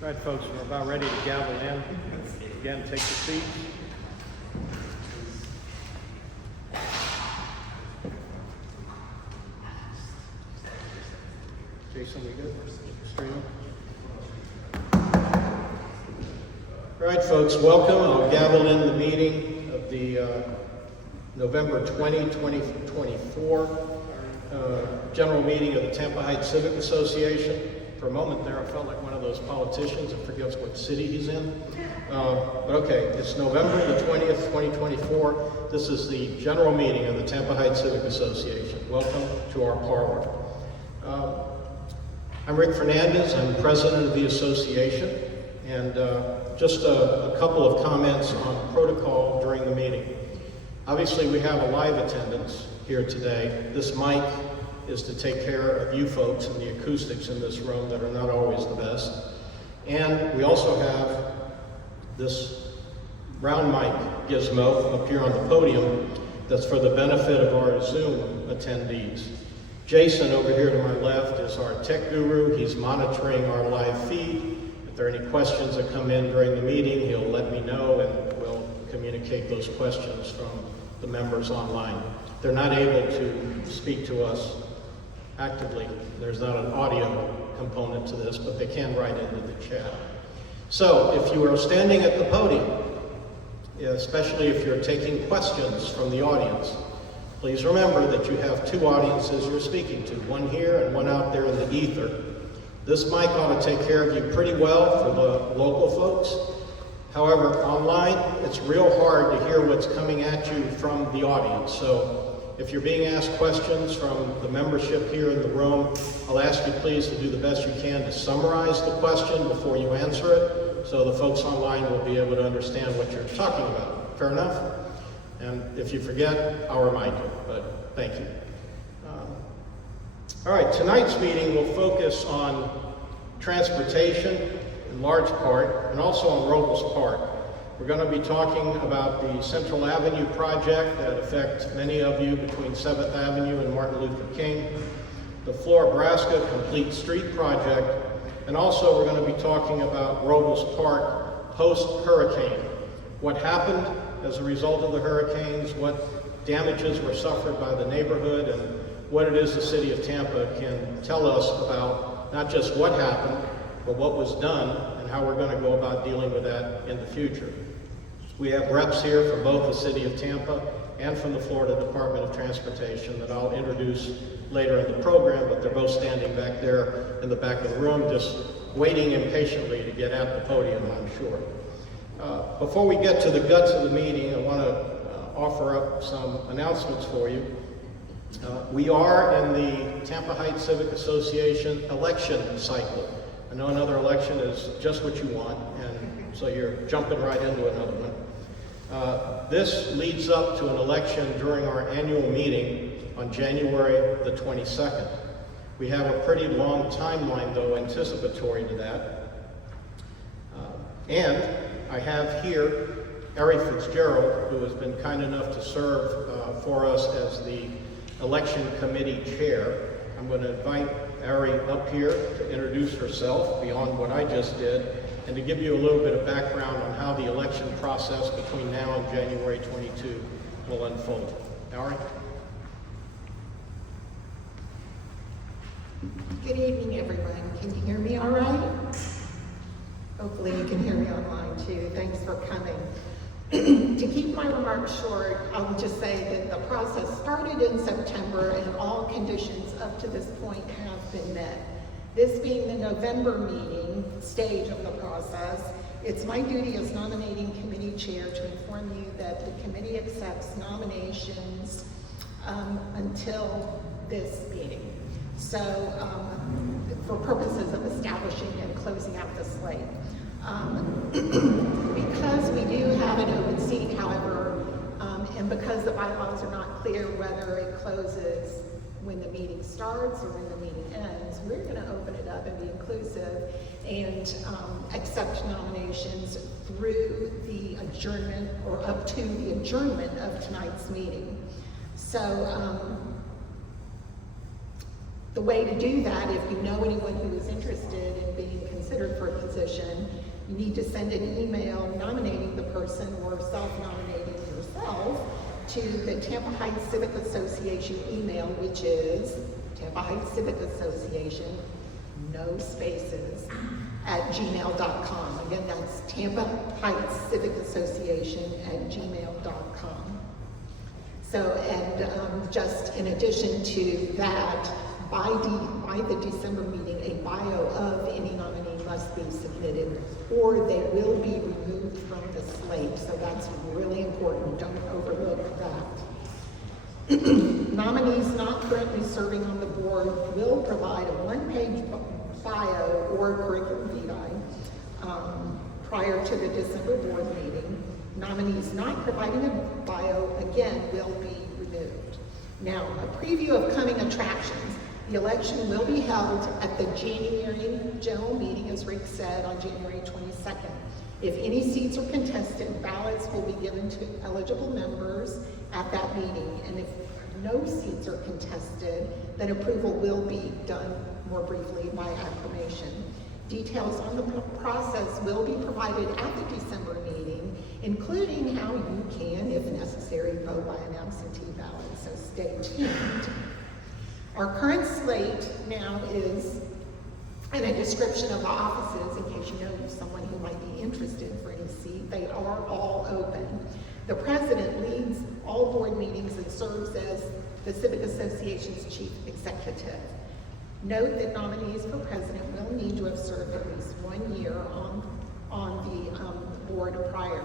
All right, folks, we're about ready to gavel in. Again, take your seats. Jason, we good? Streaming? All right, folks, welcome. I'll gavel in the meeting of the November 20, 2024 general meeting of the Tampa Heights Civic Association. For a moment there, I felt like one of those politicians that forgets what city he's in. But okay, it's November the 20th, 2024. This is the general meeting of the Tampa Heights Civic Association. Welcome to our parlor. I'm Rick Fernandez. I'm president of the association. And just a couple of comments on protocol during the meeting. Obviously, we have a live attendance here today. This mic is to take care of you folks and the acoustics in this room that are not always the best. And we also have this round mic gizmo up here on the podium that's for the benefit of our Zoom attendees. Jason over here to my left is our tech guru. He's monitoring our live feed. If there are any questions that come in during the meeting, he'll let me know and we'll communicate those questions from the members online. They're not able to speak to us actively. There's not an audio component to this, but they can write into the chat. So if you are standing at the podium, especially if you're taking questions from the audience, please remember that you have two audiences you're speaking to, one here and one out there in the ether. This mic ought to take care of you pretty well for the local folks. However, online, it's real hard to hear what's coming at you from the audience. So if you're being asked questions from the membership here in the room, I'll ask you please to do the best you can to summarize the question before you answer it, so the folks online will be able to understand what you're talking about. Fair enough? And if you forget, I'll remind you, but thank you. All right, tonight's meeting will focus on transportation in large part, and also on Robles Park. We're going to be talking about the Central Avenue project that affects many of you between 7th Avenue and Martin Luther King, the Florabraska Complete Street project, and also we're going to be talking about Robles Park post-hurricane. What happened as a result of the hurricanes, what damages were suffered by the neighborhood, and what it is the City of Tampa can tell us about not just what happened, but what was done and how we're going to go about dealing with that in the future. We have reps here from both the City of Tampa and from the Florida Department of Transportation that I'll introduce later in the program, but they're both standing back there in the back of the room, just waiting impatiently to get at the podium, I'm sure. Before we get to the guts of the meeting, I want to offer up some announcements for you. We are in the Tampa Heights Civic Association election cycle. I know another election is just what you want, and so you're jumping right into another one. This leads up to an election during our annual meeting on January the 22nd. We have a pretty long timeline, though, anticipatory to that. And I have here Ari Fitzgerald, who has been kind enough to serve for us as the election committee chair. I'm going to invite Ari up here to introduce herself beyond what I just did, and to give you a little bit of background on how the election process between now and January 22 will unfold. Ari? Good evening, everyone. Can you hear me all right? Hopefully you can hear me online too. Thanks for coming. To keep my remarks short, I'll just say that the process started in September and all conditions up to this point have been met. This being the November meeting stage of the process, it's my duty as nominating committee chair to inform you that the committee accepts nominations until this meeting. So for purposes of establishing and closing out the slate. Because we do have an open seat, however, and because the bylaws are not clear whether it closes when the meeting starts or when the meeting ends, we're going to open it up and be inclusive and accept nominations through the adjournment or up to the adjournment of tonight's meeting. So The way to do that, if you know anyone who is interested in being considered for a position, you need to send an email nominating the person or self-nominating yourself to the Tampa Heights Civic Association email, which is Tampa Heights Civic Association, no spaces, @gmail.com. Again, that's Tampa Heights Civic Association @gmail.com. So, and just in addition to that, by the December meeting, a bio of any nominee must be submitted, or they will be removed from the slate. So that's really important. Don't overlook that. Nominees not currently serving on the board will provide a one-page bio or curriculum vitae prior to the December board meeting. Nominees not providing a bio, again, will be removed. Now, a preview of coming attractions. The election will be held at the January general meeting, as Rick said, on January 22nd. If any seats are contested, ballots will be given to eligible members at that meeting. And if no seats are contested, then approval will be done more briefly by acclamation. Details on the process will be provided at the December meeting, including how you can, if necessary, vote by an absentee ballot. So stay tuned. Our current slate now is, and a description of the offices, in case you know someone who might be interested for any seat. They are all open. The president leads all board meetings and serves as the Civic Association's chief executive. Note that nominees for president will need to have served at least 1 year on the board prior.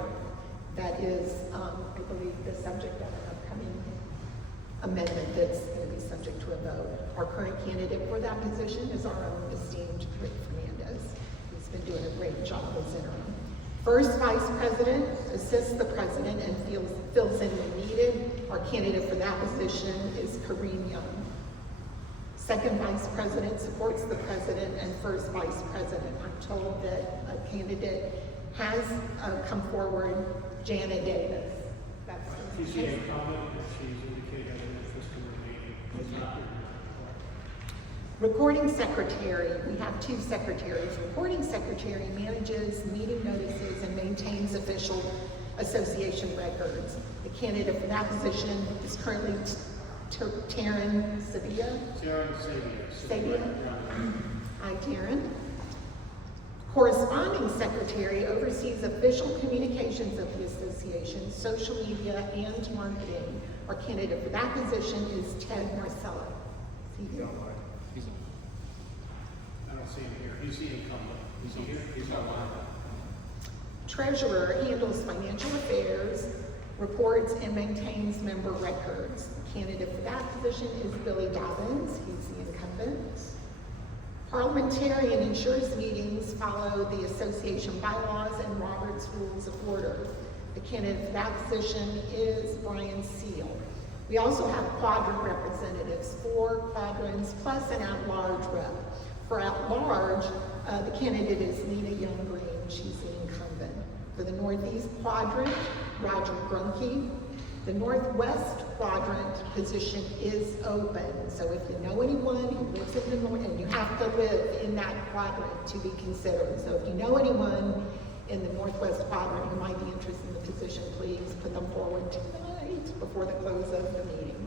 That is, I believe, the subject of an upcoming amendment that's going to be subject to a vote. Our current candidate for that position is our own esteemed Rick Fernandez. He's been doing a great job as interim. First vice president assists the president and fills in when needed. Our candidate for that position is Kareem Young. Second vice president supports the president and first vice president. I'm told that a candidate has come forward, Janet Davis. That's THCA comment that she's indicated an interest in remaining. Recording secretary, we have 2 secretaries. Recording secretary manages meeting notices and maintains official association records. The candidate for that position is currently Taryn Sevilla. Sevilla. Hi, Taryn. Corresponding secretary oversees official communications of the association, social media, and marketing. Our candidate for that position is Ted Marcello. Is he here? I don't see him here. He's the incumbent. Is he here? He's online. Treasurer handles financial affairs, reports, and maintains member records. The candidate for that position is Billy Dobbins. He's the incumbent. Parliamentarian ensures meetings follow the association bylaws and Robert's Rules of Order. The candidate for that position is Brian Seal. We also have quadrant representatives, 4 quadrants plus an at-large rep. For at-large, the candidate is Nina Young-Green. She's the incumbent. For the Northeast quadrant, Roger Grunke. The Northwest quadrant position is open. So if you know anyone who lives in the North, and you have to live in that quadrant to be considered. So if you know anyone in the Northwest quadrant who might be interested in the position, please put them forward tonight before the close of the meeting.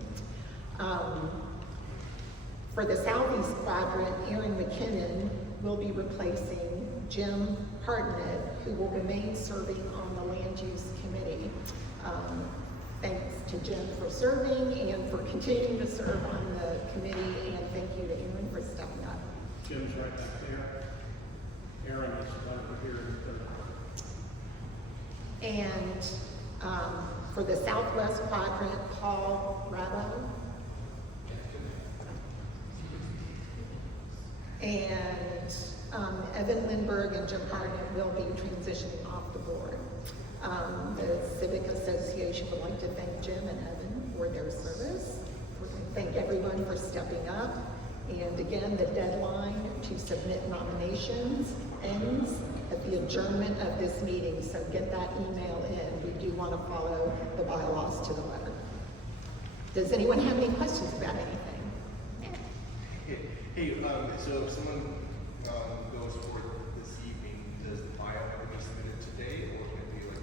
For the Southeast quadrant, Aaron McKinnon will be replacing Jim Hartnett, who will remain serving on the Land Use Committee. Thanks to Jim for serving and for continuing to serve on the committee, and thank you to Aaron for stepping up. Jim's right back there. Aaron is over here. And for the Southwest quadrant, Paul Rabo. And Evan Lindbergh and Jim Harden will be transitioning off the board. The Civic Association would like to thank Jim and Evan for their service. We're going to thank everyone for stepping up. And again, the deadline to submit nominations ends at the adjournment of this meeting, so get that email in. We do want to follow the bylaws to the letter. Does anyone have any questions about anything? Hey, so if someone goes for this evening, does the bio have to be submitted today, or can it be like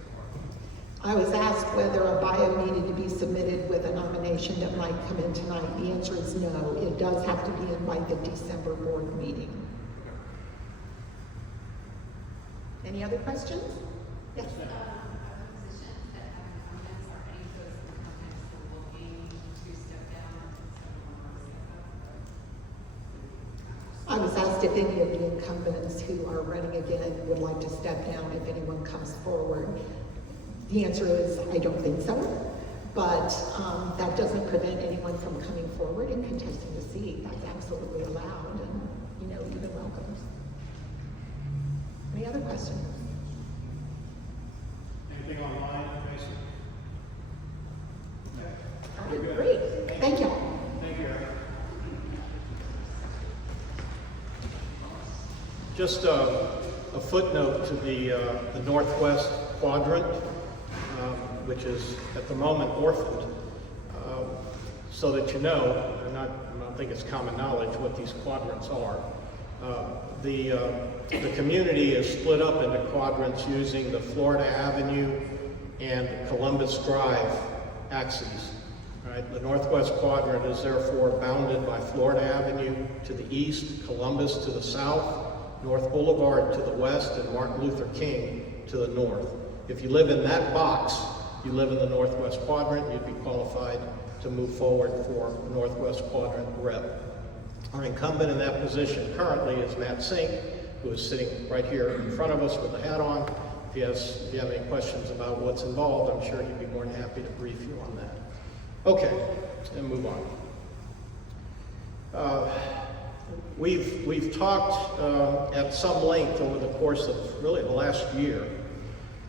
tomorrow? I was asked whether a bio needed to be submitted with a nomination that might come in tonight. The answer is no. It does have to be in by the December board meeting. Any other questions? Yes. Other positions that have incumbents, are any of those incumbents still looking to step down and someone wants to step up? I was asked if any of the incumbents who are running again would like to step down if anyone comes forward. The answer is, I don't think so, but that doesn't prevent anyone from coming forward and contesting the seat. That's absolutely allowed and, even welcomed. Any other questions? Anything online, Mason? All right, great. Thank you. Thank you, Eric. Just a footnote to the northwest quadrant, which is at the moment orphaned, so that you know, and I don't think it's common knowledge what these quadrants are. The community is split up into quadrants using the Florida Avenue and Columbus Drive axes. Right? The northwest quadrant is therefore bounded by Florida Avenue to the east, Columbus to the south, North Boulevard to the west, and Martin Luther King to the north. If you live in that box, you live in the northwest quadrant, you'd be qualified to move forward for Northwest Quadrant rep. Our incumbent in that position currently is Matt Sink, who is sitting right here in front of us with a hat on. If you have any questions about what's involved, I'm sure he'd be more than happy to brief you on that. Okay, and move on. We've talked at some length over the course of really the last year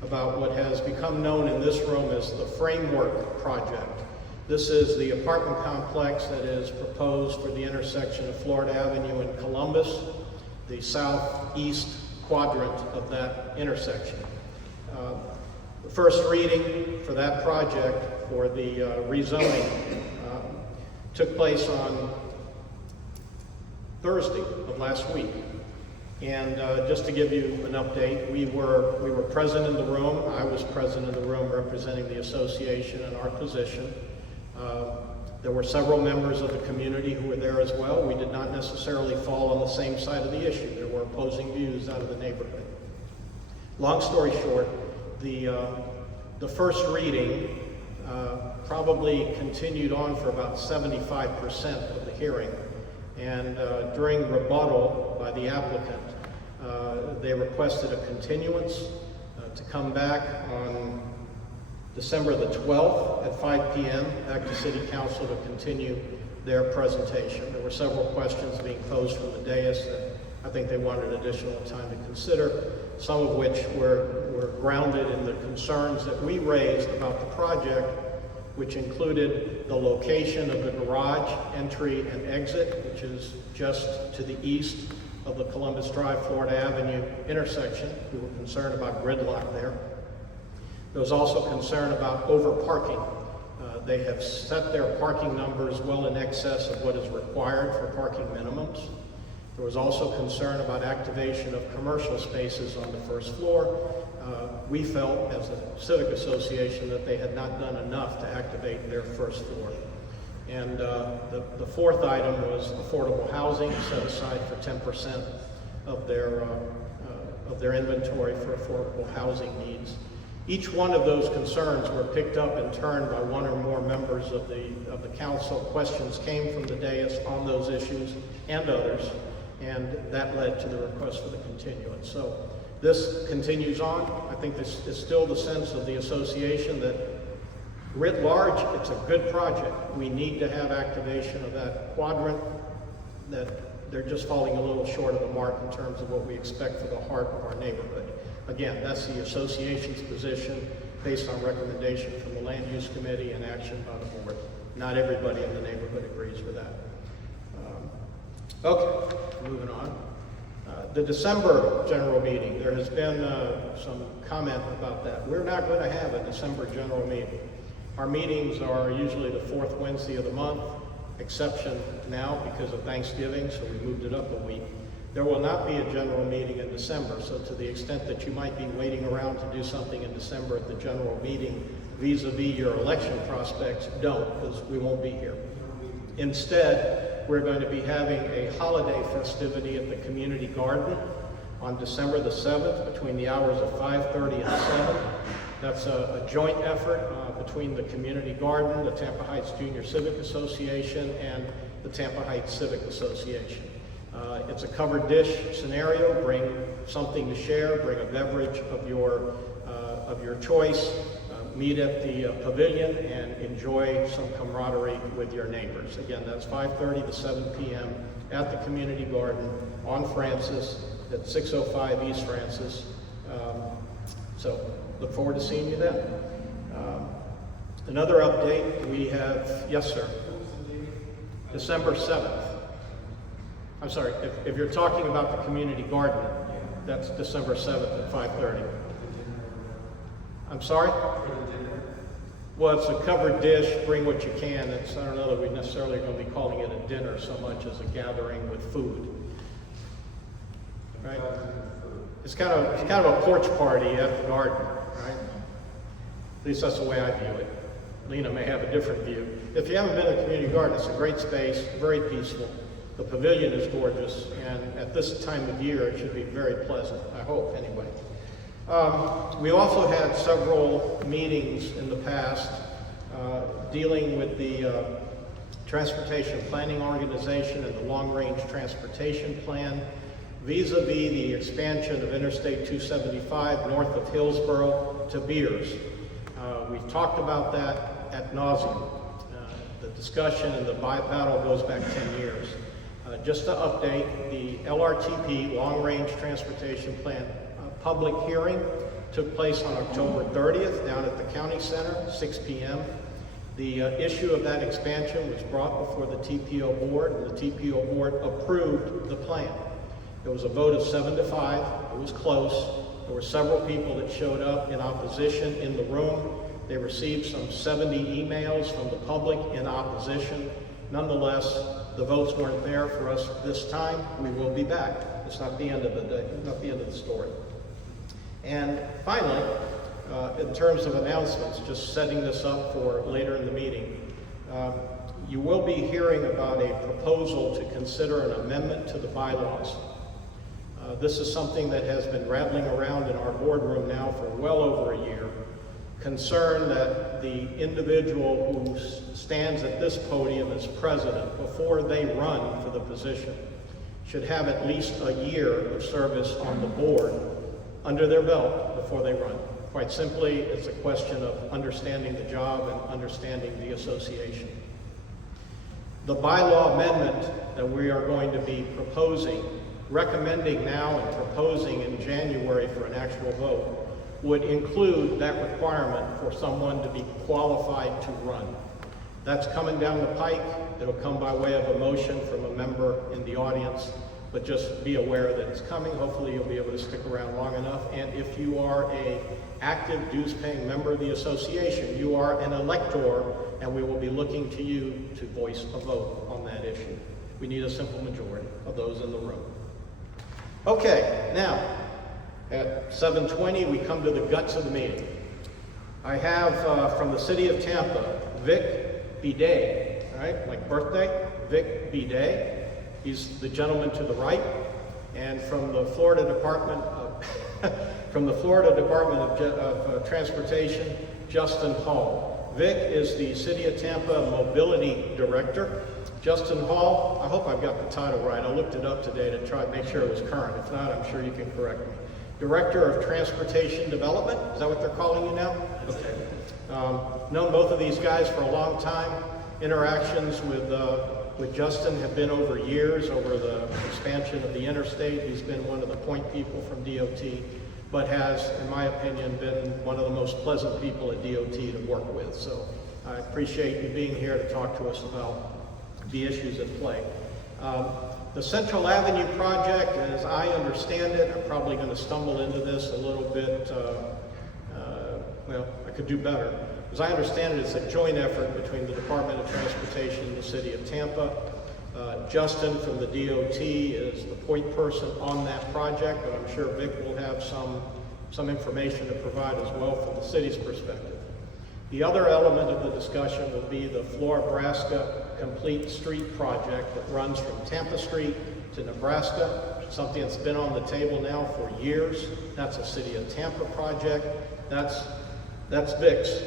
about what has become known in this room as the Framework Project. This is the apartment complex that is proposed for the intersection of Florida Avenue and Columbus, the southeast quadrant of that intersection. The first reading for that project for the rezoning took place on Thursday of last week. And just to give you an update, we were present in the room. I was present in the room representing the association and our position. There were several members of the community who were there as well. We did not necessarily fall on the same side of the issue. There were opposing views out of the neighborhood. Long story short, the first reading probably continued on for about 75% of the hearing. And during rebuttal by the applicant, they requested a continuance to come back on December the 12th at 5 p.m. back to City Council to continue their presentation. There were several questions being posed from the dais that I think they wanted additional time to consider, some of which were grounded in the concerns that we raised about the project, which included the location of the garage entry and exit, which is just to the east of the Columbus Drive, Florida Avenue intersection. We were concerned about gridlock there. There was also concern about over-parking. They have set their parking numbers well in excess of what is required for parking minimums. There was also concern about activation of commercial spaces on the first floor. We felt, as a civic association, that they had not done enough to activate their first floor. And the fourth item was affordable housing, set aside for 10% of their inventory for affordable housing needs. Each one of those concerns were picked up and turned by one or more members of the council. Questions came from the dais on those issues and others, and that led to the request for the continuance. So this continues on. I think this is still the sense of the association that writ large, it's a good project. We need to have activation of that quadrant, that they're just falling a little short of the mark in terms of what we expect for the heart of our neighborhood. Again, that's the association's position based on recommendation from the Land Use Committee and action by the board. Not everybody in the neighborhood agrees with that. Okay, moving on. The December general meeting, there has been some comment about that. We're not going to have a December general meeting. Our meetings are usually the fourth Wednesday of the month. exception now because of Thanksgiving, so we moved it up a week. There will not be a general meeting in December, so to the extent that you might be waiting around to do something in December at the general meeting vis-a-vis your election prospects, don't, because we won't be here. Instead, we're going to be having a holiday festivity at the community garden on December the 7th between the hours of 5:30 and 7. That's a joint effort between the community garden, the Tampa Heights Junior Civic Association, and the Tampa Heights Civic Association. It's a covered dish scenario. Bring something to share, bring a beverage of your choice, meet at the pavilion and enjoy some camaraderie with your neighbors. Again, that's 5:30 to 7 p.m. at the community garden on Francis at 605 East Francis. So look forward to seeing you then. Another update we have, yes sir, December 7th. I'm sorry, if you're talking about the community garden, that's December 7th at 5:30. I'm sorry? Well, it's a covered dish, bring what you can. I don't know that we necessarily are going to be calling it a dinner so much as a gathering with food. Right? It's kind of a porch party at the garden, right? At least that's the way I view it. Lena may have a different view. If you haven't been to the community garden, it's a great space, very peaceful. The pavilion is gorgeous, and at this time of year, it should be very pleasant, I hope, anyway. We also had several meetings in the past dealing with the Transportation Planning Organization and the Long Range Transportation Plan vis-a-vis the expansion of Interstate 275 north of Hillsborough to Beers. We've talked about that ad nauseum. The discussion and the battle goes back 10 years. Just to update, the LRTP, Long Range Transportation Plan, public hearing took place on October 30th down at the County Center, 6 p.m. The issue of that expansion was brought before the TPO board, and the TPO board approved the plan. There was a vote of 7-5. It was close. There were several people that showed up in opposition in the room. They received some 70 emails from the public in opposition. Nonetheless, the votes weren't there for us this time. We will be back. It's not the end of the day, not the end of the story. And finally, in terms of announcements, just setting this up for later in the meeting, you will be hearing about a proposal to consider an amendment to the bylaws. This is something that has been rattling around in our boardroom now for well over a year. Concern that the individual who stands at this podium as president, before they run for the position, should have at least a year of service on the board under their belt before they run. Quite simply, it's a question of understanding the job and understanding the association. The bylaw amendment that we are going to be proposing, recommending now and proposing in January for an actual vote, would include that requirement for someone to be qualified to run. That's coming down the pike. It'll come by way of a motion from a member in the audience, but just be aware that it's coming. Hopefully you'll be able to stick around long enough. And if you are an active dues-paying member of the association, you are an elector, and we will be looking to you to voice a vote on that issue. We need a simple majority of those in the room. Okay, now, at 7:20, we come to the guts of the meeting. I have from the City of Tampa, Vic Bhide, all right, like birthday, Vic Bhide. He's the gentleman to the right. And from the Florida Department of Transportation, Justin Hall. Vic is the City of Tampa Mobility Director. Justin Hall, I hope I've got the title right. I looked it up today to try to make sure it was current. If not, I'm sure you can correct me. Director of Transportation Development, is that what they're calling you now? Okay. Known both of these guys for a long time. Interactions with Justin have been over years, over the expansion of the interstate. He's been one of the point people from DOT, but has, in my opinion, been one of the most pleasant people at DOT to work with. So I appreciate you being here to talk to us about the issues at play. The Central Avenue project, as I understand it, I'm probably going to stumble into this a little bit, well, I could do better. As I understand it, it's a joint effort between the Department of Transportation and the City of Tampa. Justin from the DOT is the point person on that project, but I'm sure Vic will have some information to provide as well from the city's perspective. The other element of the discussion will be the Florida Complete Street Project that runs from Tampa Street to Nebraska, something that's been on the table now for years. That's a City of Tampa project. That's Vic's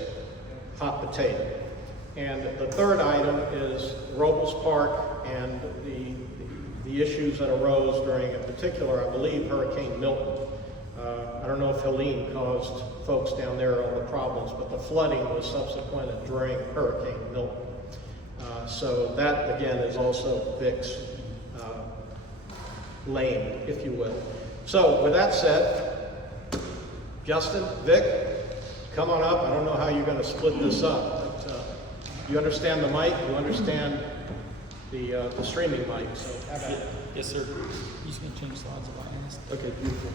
hot potato. And the third item is Robles Park and the issues that arose during, in particular, I believe, Hurricane Milton. I don't know if Helene caused folks down there all the problems, but the flooding was subsequent during Hurricane Milton. So that, again, is also Vic's lane, if you will. So with that said, Justin, Vic, come on up. I don't know how you're going to split this up, but you understand the mic, you understand the streaming mic, so have at it. Yes, sir. You just gonna change slides if I ask? Okay, beautiful.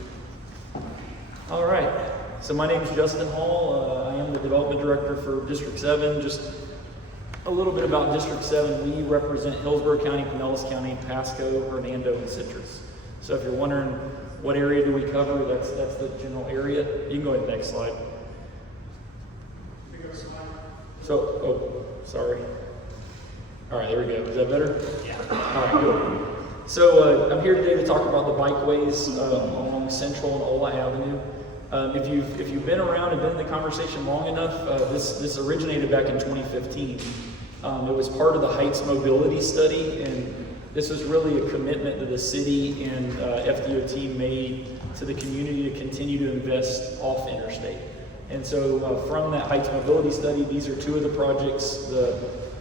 All right. So my name is Justin Hall. I am the development director for District 7. Just a little bit about District 7. We represent Hillsborough County, Pinellas County, Pasco, Hernando, and Citrus. So if you're wondering what area do we cover, that's the general area. You can go ahead to the next slide. So, oh, sorry. All right, there we go. Is that better? Yeah. All right, good. So I'm here today to talk about the bikeways along Central and Ola Avenue. If you've been around and been in the conversation long enough, this originated back in 2015. It was part of the Heights Mobility Study, and this was really a commitment that the city and FDOT made to the community to continue to invest off interstate. And so from that Heights Mobility Study, these are two of the projects.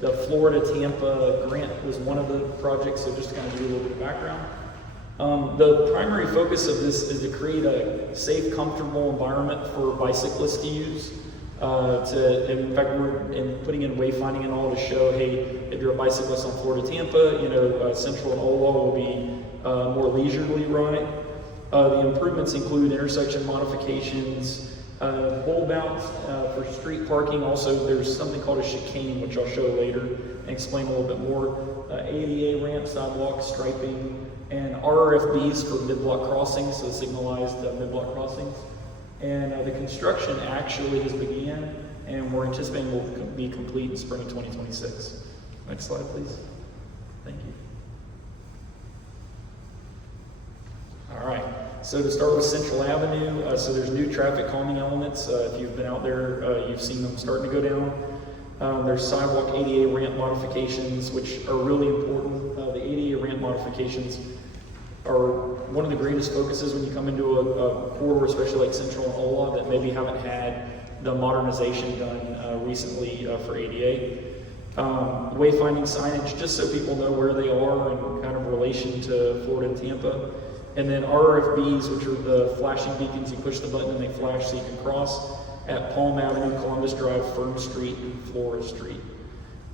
The Florida Tampa grant was one of the projects, so just to kind of give you a little bit of background. The primary focus of this is to create a safe, comfortable environment for bicyclists to use. In fact, we're putting in wayfinding and all to show, hey, if you're a bicyclist on Florida Tampa, Central and Ola will be more leisurely running. The improvements include intersection modifications, bulb outs for street parking. Also, there's something called a chicane, which I'll show later and explain a little bit more. ADA ramp, sidewalk, striping, and RRFBs for mid-block crossings, so signalized mid-block crossings. And the construction actually has began, and we're anticipating will be complete in spring of 2026. Next slide, please. Thank you. All right. So to start with Central Avenue, so there's new traffic calming elements. If you've been out there, you've seen them starting to go down. There's sidewalk ADA ramp modifications, which are really important. The ADA ramp modifications are one of the greatest focuses when you come into a corridor, especially like Central and Ola, that maybe haven't had the modernization done recently for ADA. Wayfinding signage, just so people know where they are and kind of relation to Florida and Tampa. And then RRFBs, which are the flashing beacons. You push the button and they flash so you can cross at Palm Avenue, Columbus Drive, Fern Street, and Flora Street.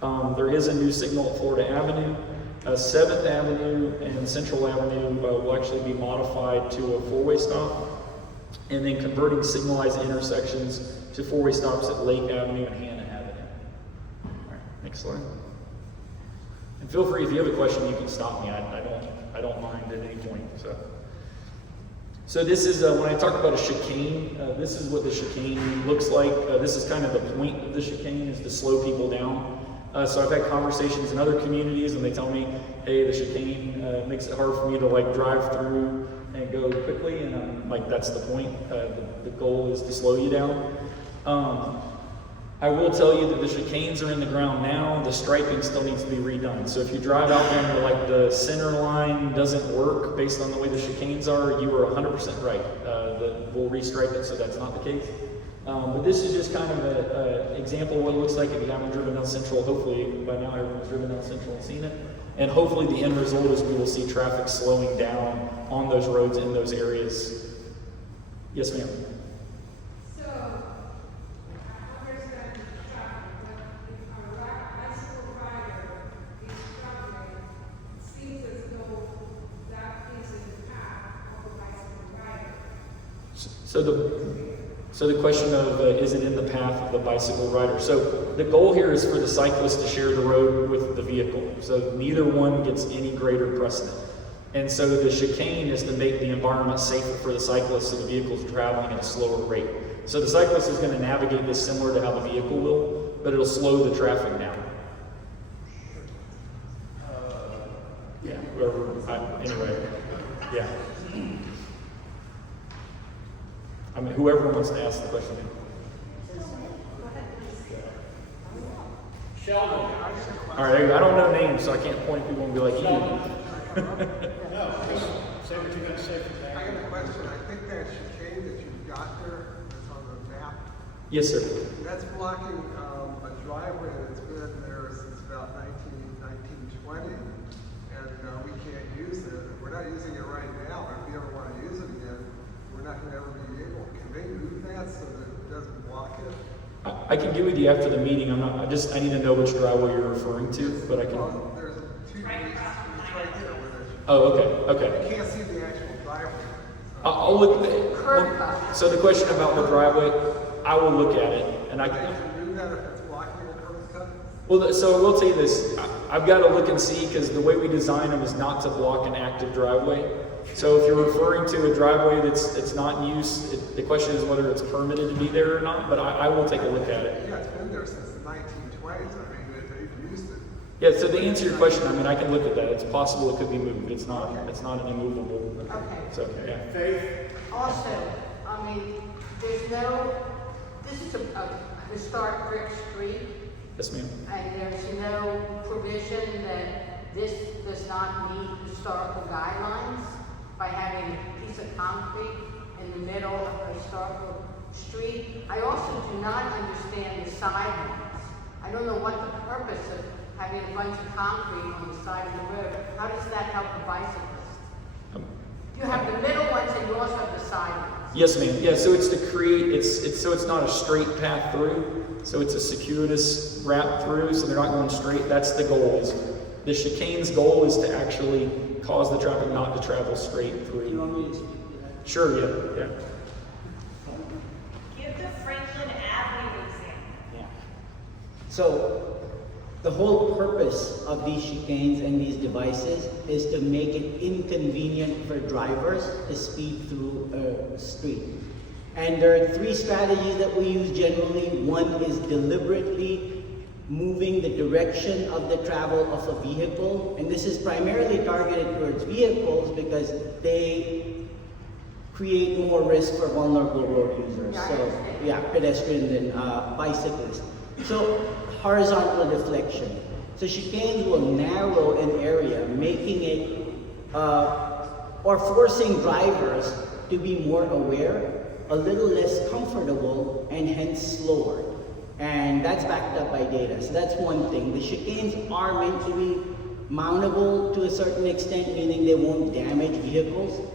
There is a new signal at Florida Avenue. 7th Avenue and Central Avenue will actually be modified to a four-way stop, and then converting signalized intersections to four-way stops at Lake Avenue and Hannah Avenue. All right, next slide. And feel free, if you have a question, you can stop me. I don't mind at any point. So this is, when I talk about a chicane, this is what the chicane looks like. This is kind of the point of the chicane, is to slow people down. So I've had conversations in other communities, and they tell me, hey, the chicane makes it hard for me to like drive through and go quickly, and I'm like, that's the point. The goal is to slow you down. I will tell you that the chicanes are in the ground now. The striping still needs to be redone. So if you drive out there and you're like, the center line doesn't work based on the way the chicanes are, you are 100% right. We'll restripe it so that's not the case. But this is just kind of an example of what it looks like if you haven't driven down Central. Hopefully by now everyone's driven down Central and seen it. And hopefully the end result is we will see traffic slowing down on those roads in those areas. Yes, ma'am. So the question of is it in the path of the bicycle rider? So the goal here is for the cyclist to share the road with the vehicle. So neither one gets any greater precedent. And so the chicane is to make the environment safer for the cyclist so the vehicle is traveling at a slower rate. So the cyclist is going to navigate this similar to how the vehicle will, but it'll slow the traffic down. Yeah, anyway, yeah. I mean, whoever wants to ask the question. Sheldon. All right, I don't know names, so I can't point at people and be like, you. No, just say what you're gonna say for I that. got a question. I think that chicane that you've got there, that's on the map, Yes, sir. that's blocking a driveway that's been there since about 1920, and we can't use it. We're not using it right now. If we ever want to use it again, we're not going to ever be able. Can they move that so that it doesn't block it? I can get with you after the meeting. I need to know which driveway you're referring to, but I can. Well, there's two streets. It's right there where there's. Oh, okay. You can't see the actual driveway. I'll look at it. So the question about the driveway, I will look at it, and I Can can. you do that if it's blocking a curb cut? Well, so I will tell you this. I've got to look and see because the way we design them is not to block an active driveway. So if you're referring to a driveway that's not in use, the question is whether it's permitted to be there or not. But I will take a look at it. Yeah, it's been there since the 1920s. I mean, they've used it. Yeah. So to answer your question, I mean, I can look at that. It's possible it could be moved. It's not an immovable. Okay. So yeah. Faith, Also, I mean, this is a historic brick street, Yes, ma'am. and there's no provision that this does not meet historical guidelines by having a piece of concrete in the middle of a historical street. I also do not understand the sidewalks. I don't know what the purpose of having a bunch of concrete on the side of the road. How does that help the bicyclist? You have the middle ones and you also have the sidewalks. Yes, ma'am. Yeah, so it's to create, it's not a straight path through, so it's a circuitous wrap through, so they're not going straight. That's the goal. The chicane's goal is to actually cause the traffic not to travel straight through. You want me to speak to that? Sure, yeah. Give the Franklin Avenue example. Yeah. So, the whole purpose of these chicanes and these devices is to make it inconvenient for drivers to speed through a street. And there are three strategies that we use generally. One is deliberately moving the direction of the travel of a vehicle. And this is primarily targeted towards vehicles because they create more risk for vulnerable road users. So, yeah, pedestrians and bicyclists. So, horizontal deflection. So chicanes will narrow an area, making it, or forcing drivers to be more aware, a little less comfortable, and hence slower. And that's backed up by data. So that's one thing. The chicanes are meant to be mountable to a certain extent, meaning they won't damage vehicles.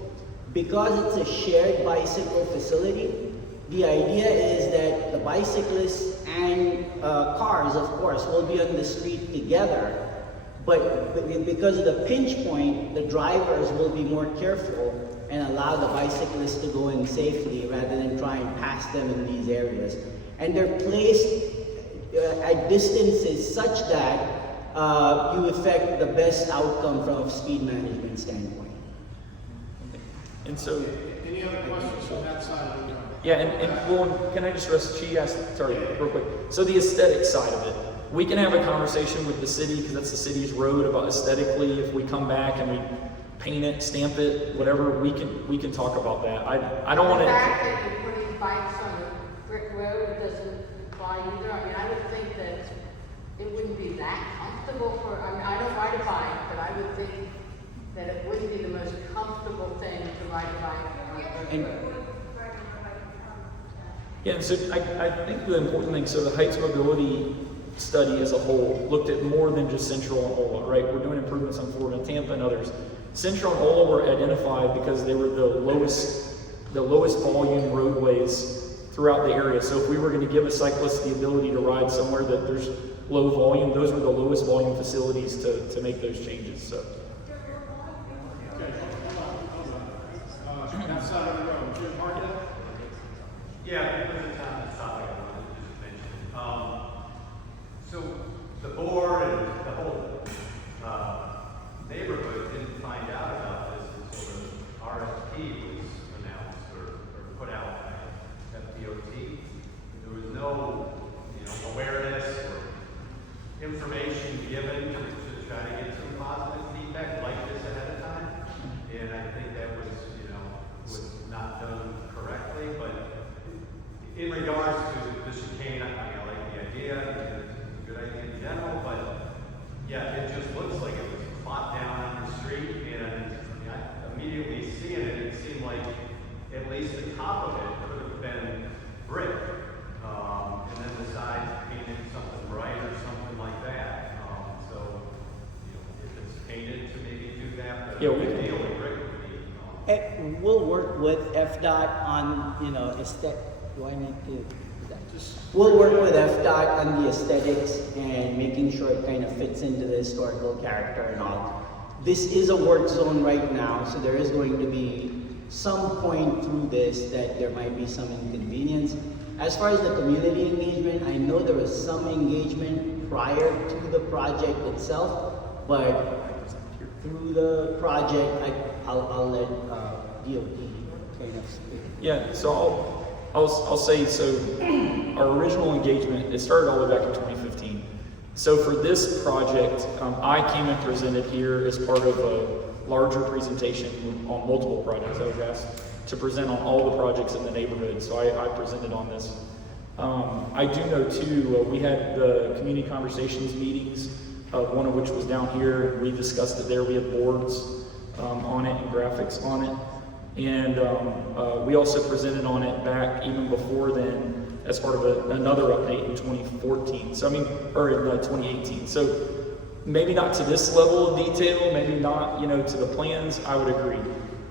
Because it's a shared bicycle facility, the idea is that the bicyclists and cars, of course, will be on the street together. But because of the pinch point, the drivers will be more careful and allow the bicyclists to go in safely rather than try and pass them in these areas. And they're placed at distances such that you affect the best outcome from a speed management standpoint. And so, any other questions from that side of the room? yeah, and can I just she asked, sorry, real quick. So the aesthetic side of it, we can have a conversation with the city because that's the city's road about aesthetically. If we come back and we paint it, stamp it, whatever, we can talk about that. I don't want The to. fact that you're putting bikes on a brick road doesn't apply either. I mean, I would think that it wouldn't be that comfortable for, I mean, I don't ride a bike, but I would think that it wouldn't be the most comfortable thing to ride a bike on a brick And- road. Yeah, so I think the important thing, so the Heights Mobility study as a whole looked at more than just Central and Ola, right? We're doing improvements on Florida and Tampa and others. Central and Ola were identified because they were the lowest volume roadways throughout the area. So if we were going to give a cyclist the ability to ride somewhere that there's low volume, those were the lowest volume facilities to make those changes. So. Okay, hold on. That side of the room, Jim Hartnett? Yeah, was announced or put out by FDOT. There was no, awareness or information given to try to get some positive feedback like this ahead of time. And I think that was not done correctly. But in regards to the chicane, I like the idea. It's a good idea in general, but yeah, it just looks like it was plopped down on the street, and immediately seeing it, it seemed like at least the top of it could have been brick, and then the sides painted something bright or something like that. So, if it's painted to maybe do that, but Yeah, a we big can- deal with brick would be. We'll work with FDOT on, do I need to? We'll work with FDOT on the aesthetics and making sure it kind of fits into the historical character and all. This is a work zone right now, so there is going to be some point through this that there might be some inconvenience. As far as the community engagement, I know there was some engagement prior to the project itself, but through the project, I'll let DOT kind of speak. Yeah, so I'll say, so our original engagement, it started all the way back in 2015. So for this project, I came and presented here as part of a larger presentation on multiple projects. I was asked to present on all the projects in the neighborhood, so I presented on this. I do know too, we had the community conversations meetings, one of which was down here, and we discussed it there. We had boards on it and graphics on it. And we also presented on it back even before then as part of another update in 2014. So or in 2018. So maybe not to this level of detail, maybe not, to the plans, I would agree.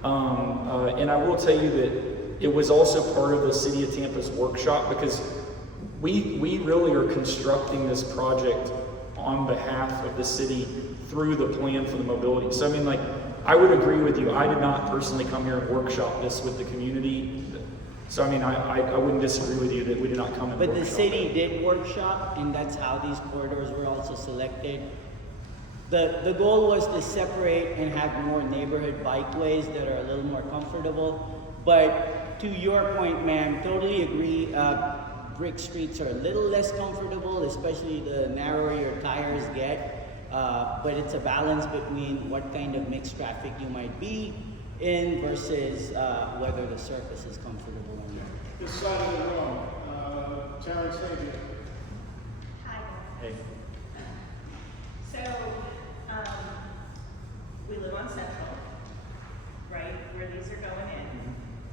And I will tell you that it was also part of the City of Tampa's workshop, because we really are constructing this project on behalf of the city through the plan for the mobility. So I would agree with you. I did not personally come here and workshop this with the community. So I wouldn't disagree with you that we did not come and But workshop the city it. did workshop, and that's how these corridors were also selected. The goal was to separate and have more neighborhood bikeways that are a little more comfortable. But to your point, ma'am, totally agree. Brick streets are a little less comfortable, especially the narrower your tires get. But it's a balance between what kind of mixed traffic you might be in versus whether the surface is comfortable or not. This side of the room, Terrence Xavier. Hi. Hey. So, we live on Central, right, where these are going in.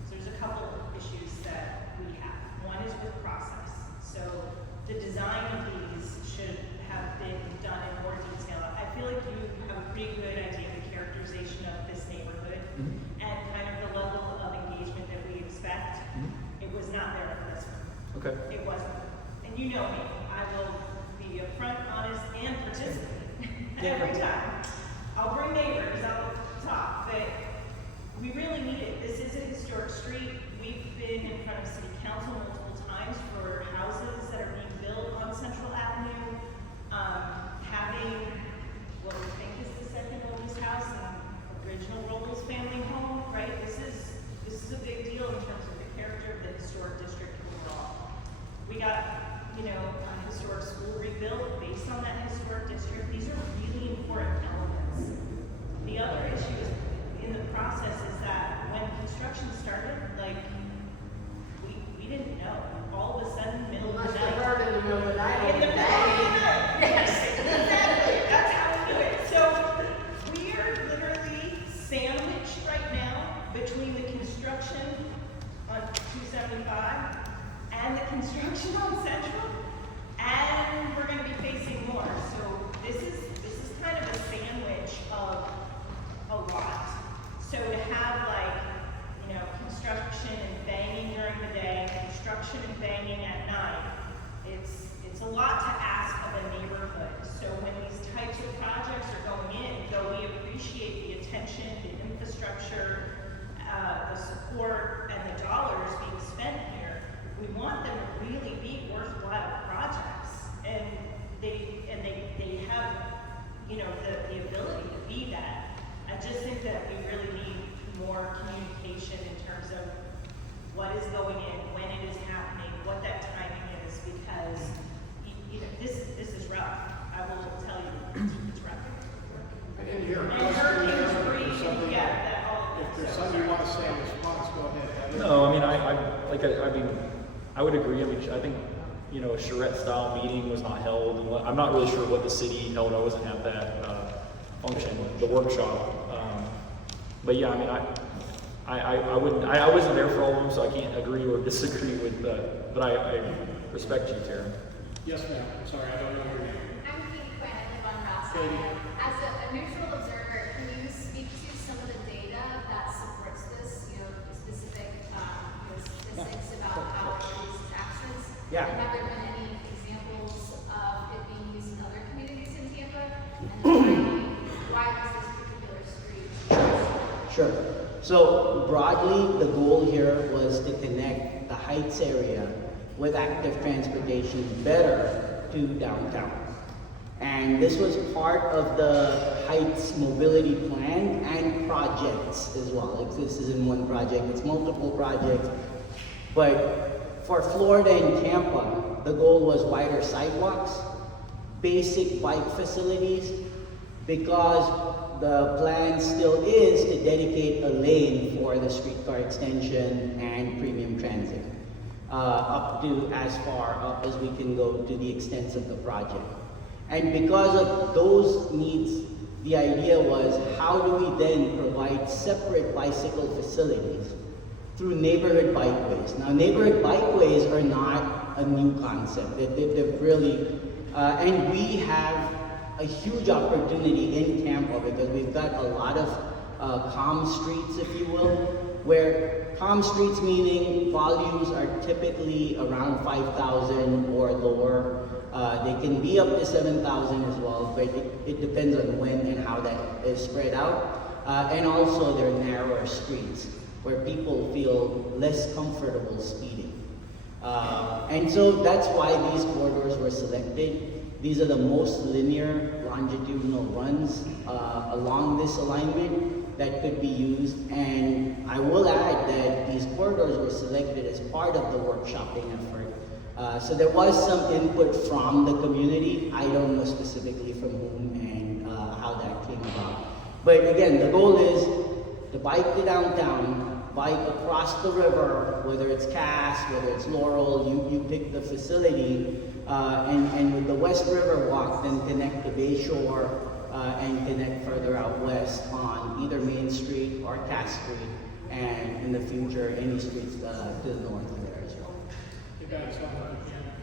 So there's a couple of issues that we have. One is with process. So the design of these should have been done in more detail. I feel like you have a pretty good idea of the characterization of this neighborhood and kind of the level of engagement that we expect. It was not there for this one. Okay. It wasn't. And you know me, I will be upfront, honest, and participate every time. I'll bring neighbors, I'll talk, but we really need it. This is a historic street. We've been in front of City Council multiple times for houses that are being built on Central Avenue. Having what we think is the second oldest house in original Robles family home, right? This is a big deal in terms of the character of the historic district overall. We got, a historic school rebuilt based on that historic district. These are really important elements. The other issue is in the process is that when construction started, we didn't know. All of a sudden, middle of the Must have night. heard in the middle of the night. In the middle of the night. Yes, exactly. That's how we do it. So we are literally sandwiched right now between the construction on 275 and the construction on Central, and we're going to be facing more. So this is kind of a sandwich of a lot. So to have construction and banging during the day, construction and banging at night, it's a lot to ask of a neighborhood. So when these types of projects are going in, though we appreciate the attention, the infrastructure, the support, and the dollars being spent here, we want them to really be worthwhile projects. And they have, the ability to be that. I just think that we really need more communication information in terms of what is going in, when it is happening, what that timing is, because, you know, this is rough. I will tell you, it's rough. And here, And there's hurricanes, something, breeze, yeah, that all. if there's something you want to say in response, go ahead. Heather. No, I mean, I mean, I would agree. I mean, I think, you know, a charrette-style meeting was not held. And I'm not really sure what the city held. I wasn't at that function, the workshop. But yeah, I mean, I wouldn't. I wasn't there for all of them, so I can't agree or disagree with. But I respect you, Tara. Yes, ma'am. Sorry, I don't know your name. I'm Katie Quinn, I live on Ross Katie. Island. As a neutral observer, can you speak to some of the data that supports this, you know, specific, statistics about how it reduces accidents? Yeah. And have there been any examples of it being used in other communities in Tampa? And then finally, why was this particular street chosen? Sure. So broadly, the goal here was to connect the Heights area with active transportation better to downtown. And this was part of the Heights mobility plan and projects as well. This isn't one project, it's multiple projects. But for Florida and Tampa, the goal was wider sidewalks, basic bike facilities, because the plan still is to dedicate a lane for the streetcar extension and premium transit, up to as far up as we can go to the extent of the project. And because of those needs, the idea was, how do we then provide separate bicycle facilities through neighborhood bikeways? Now, neighborhood bikeways are not a new concept. They're really, and we have a huge opportunity in Tampa because we've got a lot of calm streets, if you will, where calm streets meaning volumes are typically around 5,000 or lower. They can be up to 7,000 as well, but it depends on when and how that is spread out. And also they're narrower streets where people feel less comfortable speeding. And so that's why these corridors were selected. These are the most linear longitudinal runs along this alignment that could be used. And I will add that these corridors were selected as part of the workshopping effort. So there was some input from the community. I don't know specifically from whom and how that came about. But again, the goal is to bike to downtown, bike across the river, whether it's Cass, whether it's Laurel, you pick the facility, and with the West River Walk, then connect to Bayshore and connect further out west on either Main Street or Cass Street, and in the future, any streets to the north there as well. You got something?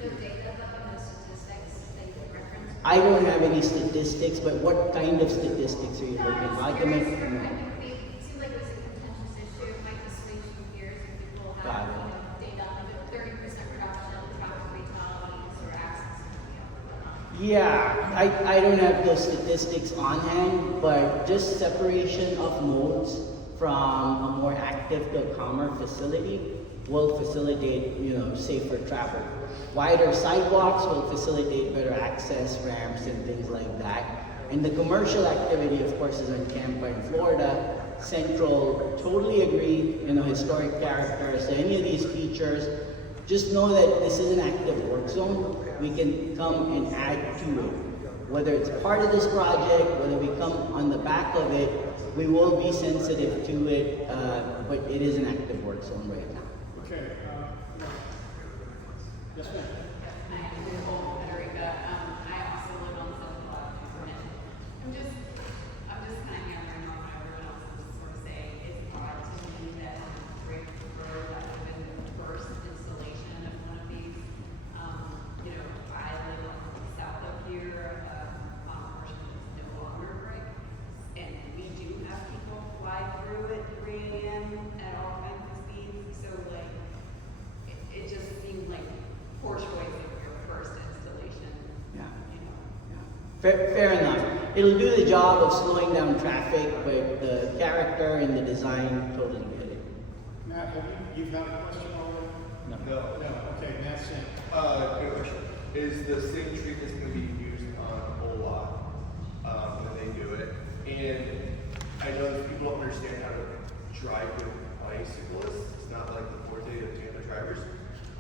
No data, but no statistics that you could reference? I don't have any statistics, but what kind of statistics are you No, looking I'm at? I just can make, curious. I think it seems like it was a contentious issue. It might dissuade some peers if people Got have, it. data on like a 30% reduction in traffic fatalities or accidents. yeah, I don't have those statistics on hand, but just separation of modes from a more active to a calmer facility will facilitate, safer travel. Wider sidewalks will facilitate better access ramps and things like that. And the commercial activity, of course, is in Tampa and Florida. Central, totally agree, historic character. So any of these features, just know that this is an active work zone. We can come and add to it. Whether it's part of this project, whether we come on the back of it, we will be sensitive to it, but it is an active work zone right now. Okay. Yes, ma'am. Hi, I'm Nicole Federica. I also live on South Lot. I'm just kind of hammering on what everyone else is sort of saying. It's odd to me that Rick preferred that would have been the first installation of one of these. I live on the south of here, portion is no longer brick. And we do have people fly through at 3 a.m. at all kinds of speeds. So it just seemed like poor choice of your first installation. Yeah. Fair enough. It'll do the job of slowing down traffic, but the character and the design, totally get it. Matt, you've had a question already? No. No, okay, Matt Singh. Good question. Is the same tree that's going to be used on OLOT when they do it? And I know that people don't understand how to drive with bicyclists, it's not like the forte of Tampa drivers.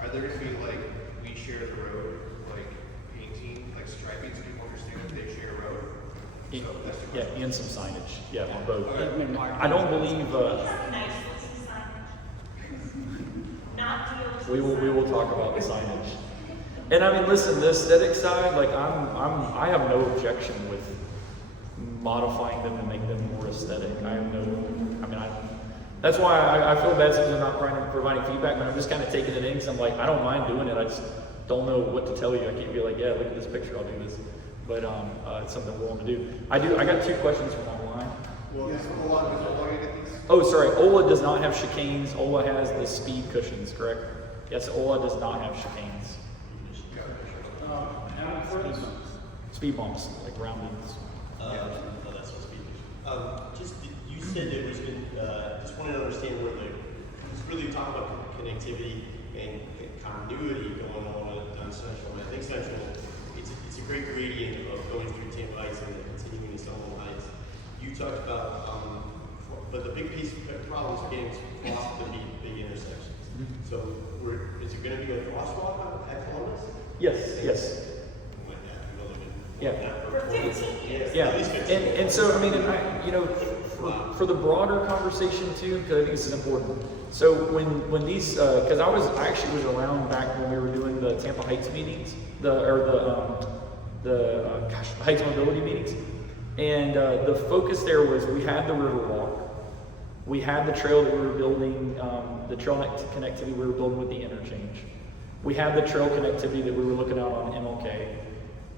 Are there gonna be like, we share the road, like painting, like striping, so people understand that they share a road? So that's the Yeah, question. and some signage, yeah, on both. Pavement I don't believe, Nice looking signage. Not deals. we will talk about the signage. And I mean, listen, the aesthetic side, like I have no objection with modifying them to make them more aesthetic. That's why I feel bad since I'm not providing feedback, but I'm just kind of taking it in because I'm like, I don't mind doing it. I just don't know what to tell you. I can't be like, yeah, look at this picture, I'll do this. But it's something we're willing to do. I got 2 questions from online. Well, is Ola gonna get these? Oh, sorry, Ola does not have chicanes. Ola has the speed cushions, correct? Yes, Ola does not have chicanes. Adam, first, Speed bumps, like rounded. That's what's speaking. Just, you said there was been, just wanted to understand where it's really talking about connectivity and continuity going on Central. And I think Central, it's a great gradient of going through Tampa Heights and continuing to Stonewall Heights. You talked about, but the big piece of the problem is getting across the big intersections. So is it going to be a crosswalk at Columbus? Yes. Like that, a little bit. Yeah. For 15 years. Yeah, At least 15. and so, I mean, for the broader conversation too, because I think this is important. So when these, because I actually was around back when we were doing the Tampa Heights meetings, the Heights Mobility meetings, and the focus there was we had the Riverwalk, we had the trail that we were building, the trail connectivity we were building with the interchange, we had the trail connectivity that we were looking at on MLK,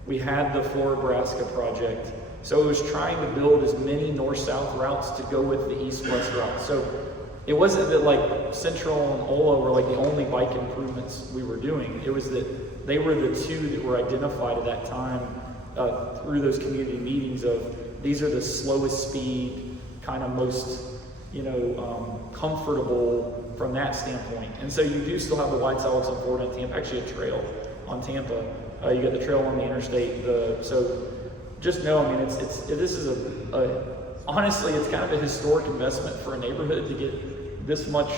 we had the Florida-Nebraska project. So it was trying to build as many north-south routes to go with the east-west route. So it wasn't that like Central and Ola were like the only bike improvements we were doing. It was that they were the 2 that were identified at that time through those community meetings of these are the slowest speed, kind of most, comfortable from that standpoint. And so you do still have the wide sidewalks on Florida and Tampa, actually a trail on Tampa. You got the trail on the interstate. So just know, I mean, this is honestly, it's kind of a historic investment for a neighborhood to get this much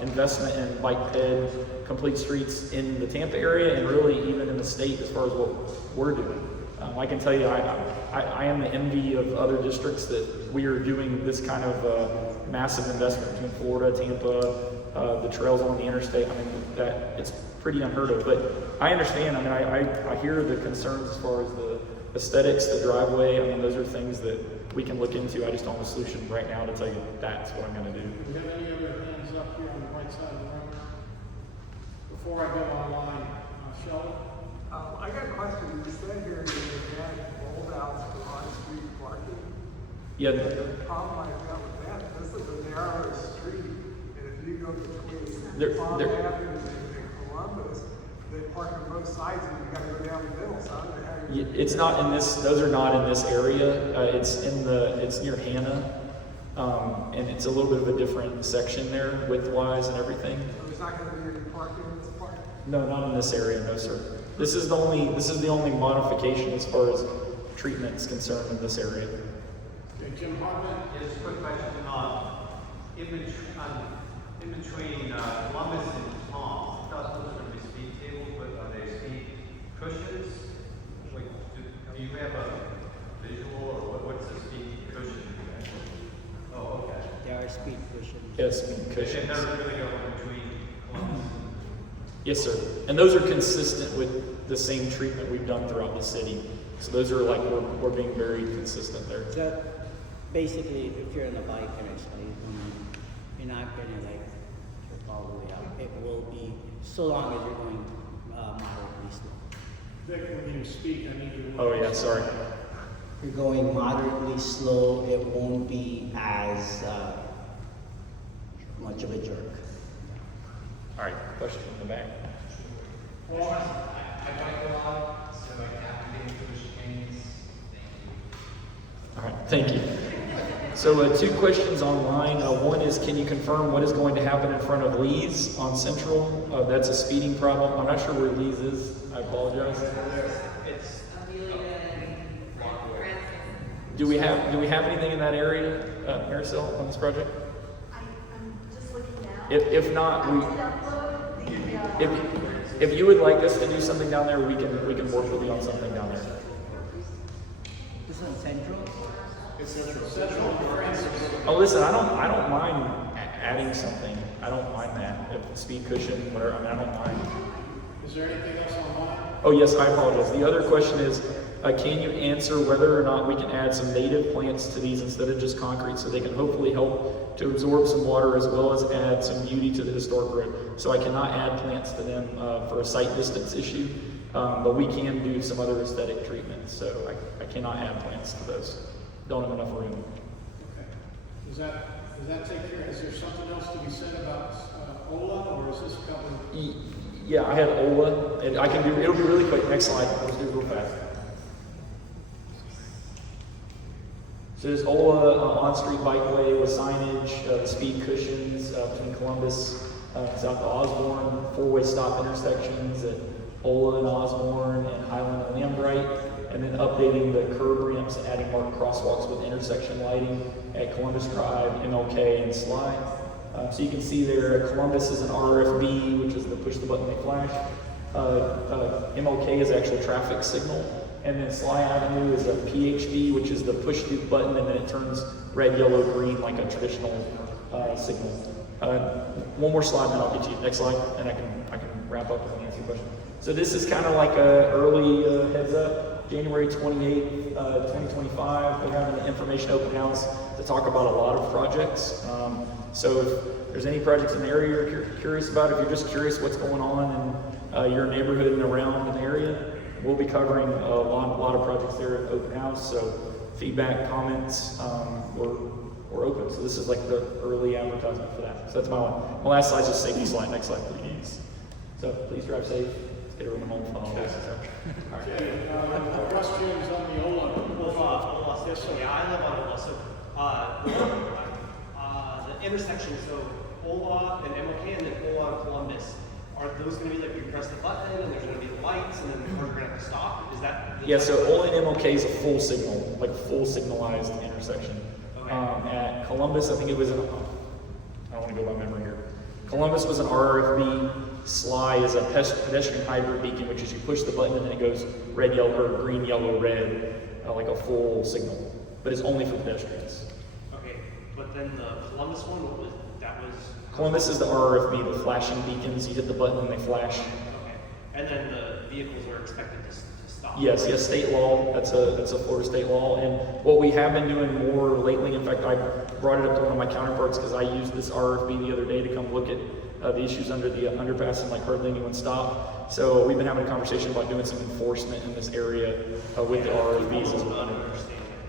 investment in bike ped, complete streets in the Tampa area and really even in the state as far as what we're doing. I can tell you, I am the envy of other districts that we are doing this kind of massive investment between Florida, Tampa, the trails on the interstate. I mean, that it's pretty unheard of. But I understand. I mean, I hear the concerns as far as the aesthetics, the driveway. I mean, those are things that we can look into. I just don't have a solution right now to tell you that's what I'm going to do. do we have any other hands up here on the right side of the room? Before I go online, Shelley? I got a question. You said here that you had rolled outs for on-street parking. Yeah. The problem I've got with that, this is a narrow street, and if you go between Palm Avenue and Columbus, they park on both sides, and you gotta go down the middle, so I don't know how you. It's not in this. Those are not in this area. It's near Hannah, and it's a little bit of a different section there, width-wise and everything. So there's not gonna be any parking in this park? No, not in this area, no, sir. This is the only modification as far as treatment is concerned in this area. Okay, Jim Hartman? Yes, quick question. In between Columbus and Palm, I thought those were going to be speed tables, but are they speed cushions? Like, do you have a visual or what's the speed cushion? Oh, okay. There are speed cushions. Yes, speed And cushions. they're really going between Columbus and Yes, sir. And those are consistent with the same treatment we've done throughout the city. So those are like we're being very consistent there. So basically, if you're on a bike and it's like, you're not gonna like trip all the way up. It will be, so long as you're going moderately slow. Vic, when you speak, I need you to. Oh yeah, sorry. If you're going moderately slow, it won't be as much of a jerk. All right, question in the back. Well, I bike a lot, so I advocate for the chicanes. All right, thank you. So 2 questions online. One is, can you confirm what is going to happen in front of Lee's on Central? That's a speeding problem. I'm not sure where Lee's is. I apologize. It's Do we have anything in that area, Maricel, on this project? I'm If not, if you would like us to do something down there, we can work with you on something down there. This is central. Oh, listen, I don't mind adding something. I don't mind that. If it's speed cushion, whatever, I mean, I don't mind. Is there anything else online? Oh, yes, I apologize. The other question is, can you answer whether or not we can add some native plants to these instead of just concrete so they can hopefully help to absorb some water as well as add some beauty to the historic road? So I cannot add plants to them for a sight distance issue, but we can do some other aesthetic treatments. So I cannot add plants to those. Don't have enough room. Okay. Does that take care? Is there something else to be said about Ola, or is this covered? Yeah, I had Ola, and I can do, it'll be really quick. Next slide. Let's do it real fast. So there's Ola on-street bikeway with signage, speed cushions between Columbus, south to Osborne, four-way stop intersections at Ola and Osborne and Highland and Lambright, and then updating the curb ramps and adding marked crosswalks with intersection lighting at Columbus Drive, MLK, and Sly. So you can see there, Columbus is an RFB, which is the push the button they flash. MLK is actually traffic signal. And then Sly Avenue is a PHB, which is the push the button and then it turns red, yellow, green like a traditional signal. One more slide and then I'll get to you. Next slide, and I can wrap up and answer your question. So this is kind of like a early heads up. January 28th, 2025, we're having an information open house to talk about a lot of projects. So if there's any projects in the area you're curious about, if you're just curious what's going on in your neighborhood and around an area, we'll be covering a lot of projects there at open house. So feedback, comments, we're open. So this is like the early advertisement for that. So that's my one. My last slide is just safety slide. Next slide, please. So please drive safe. Stay to home for the holidays. Okay, questions on the Ola? Yes, so yeah, I live on Ola. So the intersection, so Ola and MLK and then Ola and Columbus, are those going to be like you press the button and there's going to be lights and then the cars are going to have to stop? Is that? Yeah, so Ola and MLK is a full signal, like full signalized intersection. Okay. At Columbus, I think it was, I don't want to go by memory here. Columbus was an RFB. Sly is a pedestrian hybrid beacon, which is you push the button and then it goes red, yellow, or green, yellow, red, like a full signal. But it's only for pedestrians. Okay, but then the Columbus one, what was that? Was Columbus is the RFB, the flashing beacons. You hit the button and they flash. okay, and then the vehicles are expected to stop. Yes, state law. That's a Florida state law. And what we have been doing more lately, in fact, I brought it up to one of my counterparts because I used this RFB the other day to come look at the issues under the underpass and like hardly anyone stopped. So we've been having a conversation about doing some enforcement in this area with the RFBs as well.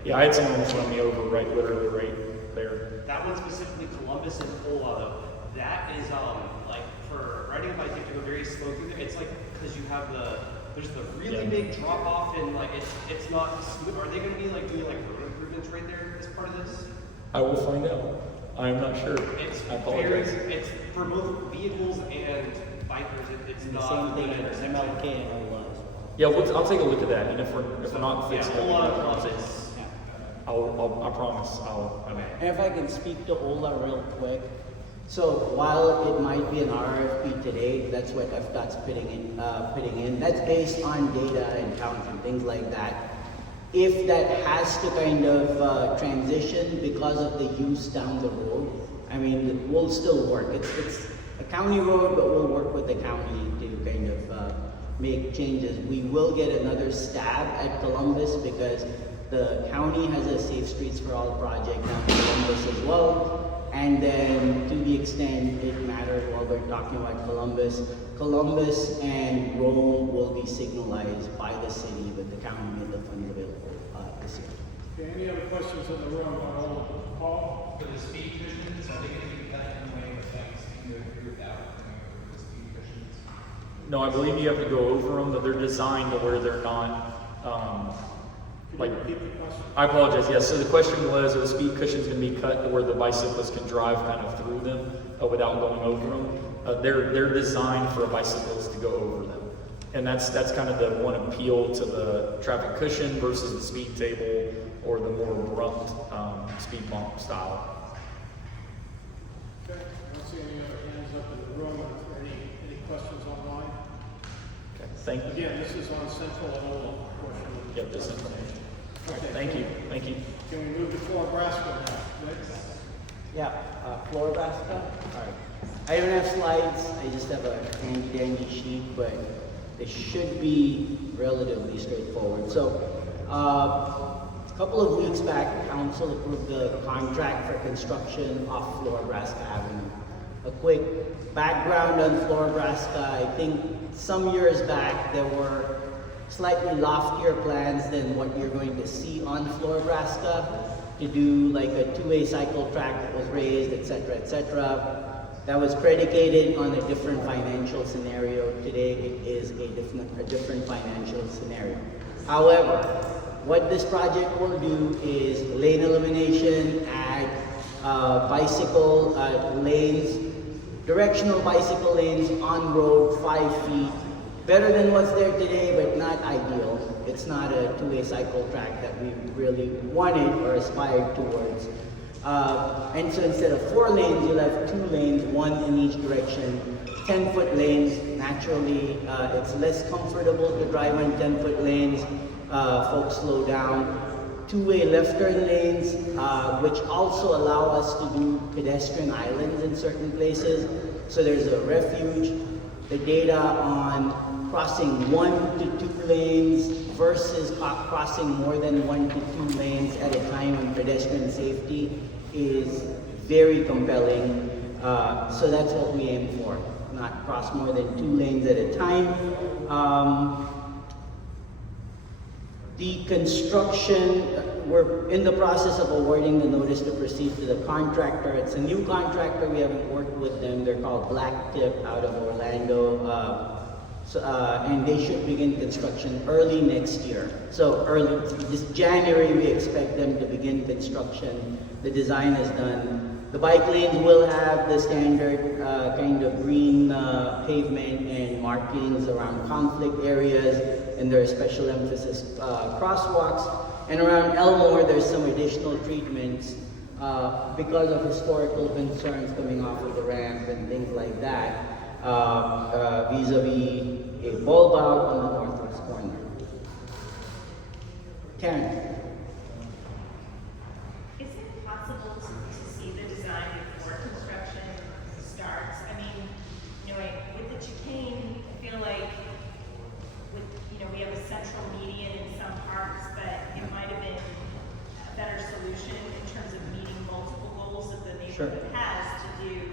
Yeah, I had someone almost run me over literally right there. That one specifically, Columbus and Ola, though, that is like for riding a bike, you have to go very slow through there. It's like because you have there's the really big drop off and like it's not smooth. Are they going to be like doing like road improvements right there as part of this? I will find out. I'm not sure. I apologize. It's for both vehicles and bikers. It's The not same a thing good as intersection. MLK and Ola. Yeah, I'll take a look at that. And if we're not fixing it, Ola and Columbus. I promise. And if I can speak to Ola real quick. So while it might be an RFP today, that's what FDOT's putting in. That's based on data and counts and things like that. If that has to kind of transition because of the use down the road, I mean, we'll still work. It's a county road, but we'll work with the county to kind of make changes. We will get another stab at Columbus because the county has a Safe Streets for All project down in Columbus as well. And then to the extent it matters while we're talking about Columbus and Rome will be signalized by the city with the county and the funds available this year. Okay, any other questions in the room on Ola? Paul? For the speed cushions, are they going to be cut in a way that things can go through without going over the speed cushions? No, I believe you have to go over them, but they're designed to where they're not. Could you repeat the question? I apologize. Yes. So the question was, are the speed cushions going to be cut to where the bicyclists can drive kind of through them without going over them? They're designed for a bicyclist to go over them, and that's kind of the one appeal to the traffic cushion versus the speed table or the more abrupt speed bump style. Okay, I don't see any other hands. questions online? Okay, thank you. Again, this is on Central and Ola portion of the. Yep, this information. Okay, Thank you, thank you. Can we move to Floribama now? Vic? Yeah, Floribama. All right. I don't have slides. I just have a handy dandy sheet, but it should be relatively straightforward. So, a couple of weeks back, council approved the contract for construction off Floribama Avenue. A quick background on Floribama. I think some years back there were slightly loftier plans than what you're going to see on Floribama, to do like a two-way cycle track that was raised, etc., etc. That was predicated on a different financial scenario. Today it is a different financial scenario. However, what this project will do is lane elimination, add bicycle lanes, directional bicycle lanes on road 5 feet. Better than what's there today, but not ideal. It's not a two-way cycle track that we really wanted or aspired towards. And so instead of 4 lanes, you'll have 2 lanes, 1 in each direction. 10-foot lanes, naturally, it's less comfortable to drive on 10-foot lanes. Folks slow down. 2-way left turn lanes, which also allow us to do pedestrian islands in certain places. So there's a refuge. The data on crossing 1 to 2 lanes versus crossing more than 1 to 2 lanes at a time on pedestrian safety is very compelling. So that's what we aim for, not cross more than 2 lanes at a time. The construction, we're in the process of awarding the notice to proceed to the contractor. It's a new contractor. We haven't worked with them. They're called Black Tip out of Orlando. And they should begin construction early next year. So early, this January, we expect them to begin construction. The design is done. The bike lanes will have the standard kind of green pavement and markings around conflict areas, and there are special emphasis crosswalks. And around Elmore, there's some additional treatments because of historical concerns coming off of the ramp and things like that, vis-a-vis a bulb out on the northwest corner. Karen? Is it possible to see the design before construction starts? I mean, you know, with the chicane, I feel like we have a central median in some parts, but it might have been a better solution in terms of meeting multiple goals that the neighborhood has to do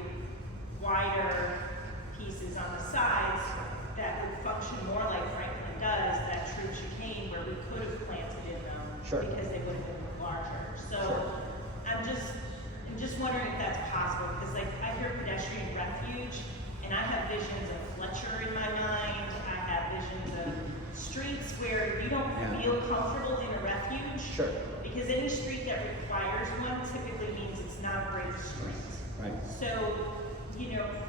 wider pieces on the sides that would function more like Franklin does, that true chicane where we could have planted in them because they would have been larger. So I'm just wondering if that's possible, because like I hear pedestrian refuge and I have visions of Fletcher in my mind. I have visions of streets where you don't feel comfortable in a refuge. Because any street that requires one typically means it's not a great street. So,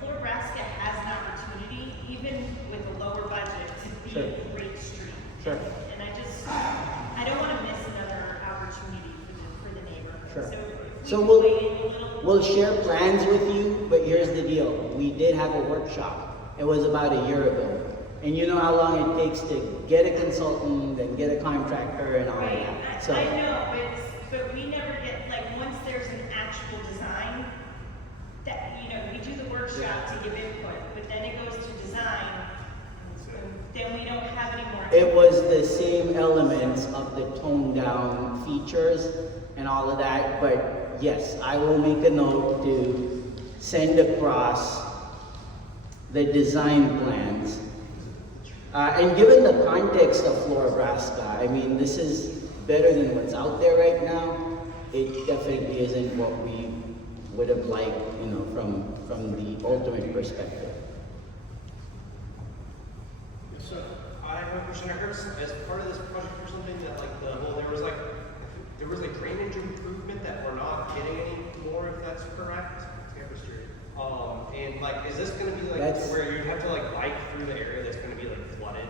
Floribama has an opportunity, even with a lower budget, to be a great street. And I don't want to miss another opportunity for the neighborhood. So we'll share plans with you, but here's the deal. We did have a workshop. It was about a year ago. And you know how long it takes to get a consultant and get a contractor and all that. So I know, but we never get, like, once there's an actual design, that, we do the workshop to give input, but then it goes to design, then we don't have any more. It was the same elements of the toned down features and all of that, but yes, I will make a note to send across the design plans. And given the context of Floribama, I mean, this is better than what's out there right now. It definitely isn't what we would have liked, from the ultimate perspective. So I have a question. I heard as part of this project or something that there was drainage improvement that we're not getting anymore, if that's correct. Tampa Street. And is this going to be where you have to bike through the area that's going to be flooded?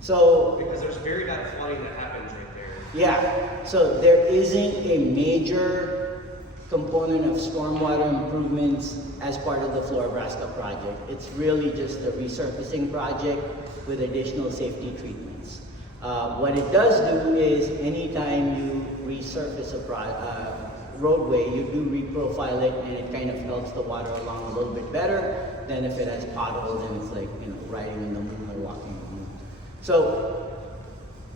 So because there's very bad flooding that happens right there. Yeah. So there isn't a major component of stormwater improvements as part of the Florabraska project. It's really just a resurfacing project with additional safety treatments. What it does do is anytime you resurface a roadway, you do reprofile it, and it kind of helps the water along a little bit better than if it has potholes and it's like, you know, riding in the moon or walking in the moon. So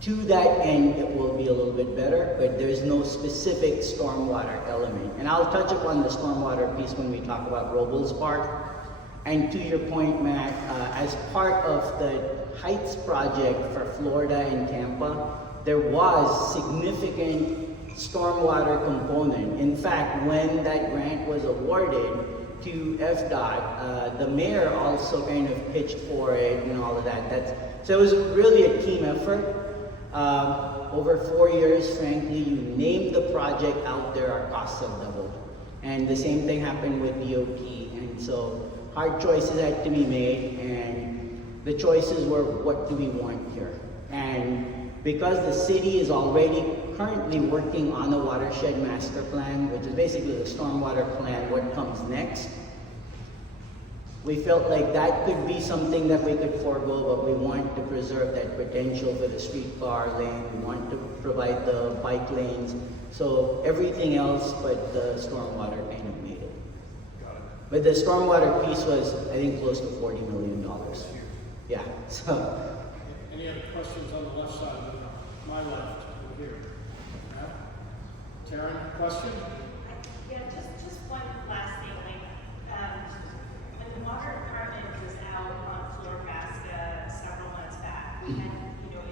to that end, it will be a little bit better, but there's no specific stormwater element. And I'll touch upon the stormwater piece when we talk about Robles Park. And to your point, Matt, as part of the Heights project for Florida and Tampa, there was significant stormwater component. In fact, when that grant was awarded to FDOT, the mayor also kind of pitched for it and all of that. So it was really a team effort. Over 4 years, frankly, you name the project out there, our costs have doubled. And the same thing happened with DOT. And so hard choices had to be made, and the choices were, what do we want here? And because the city is already currently working on a watershed master plan, which is basically the stormwater plan, what comes next, we felt like that could be something that we could forego, but we want to preserve that potential for the streetcar lane. We want to provide the bike lanes. So everything else but the stormwater kind of made it. But the stormwater piece was, I think, close to $40 million. Yeah, so. Any other questions on the left side of my left over here? Yeah? Taryn, question? Yeah, just one last thing, when the water department was out on Florabraska several months back, we had,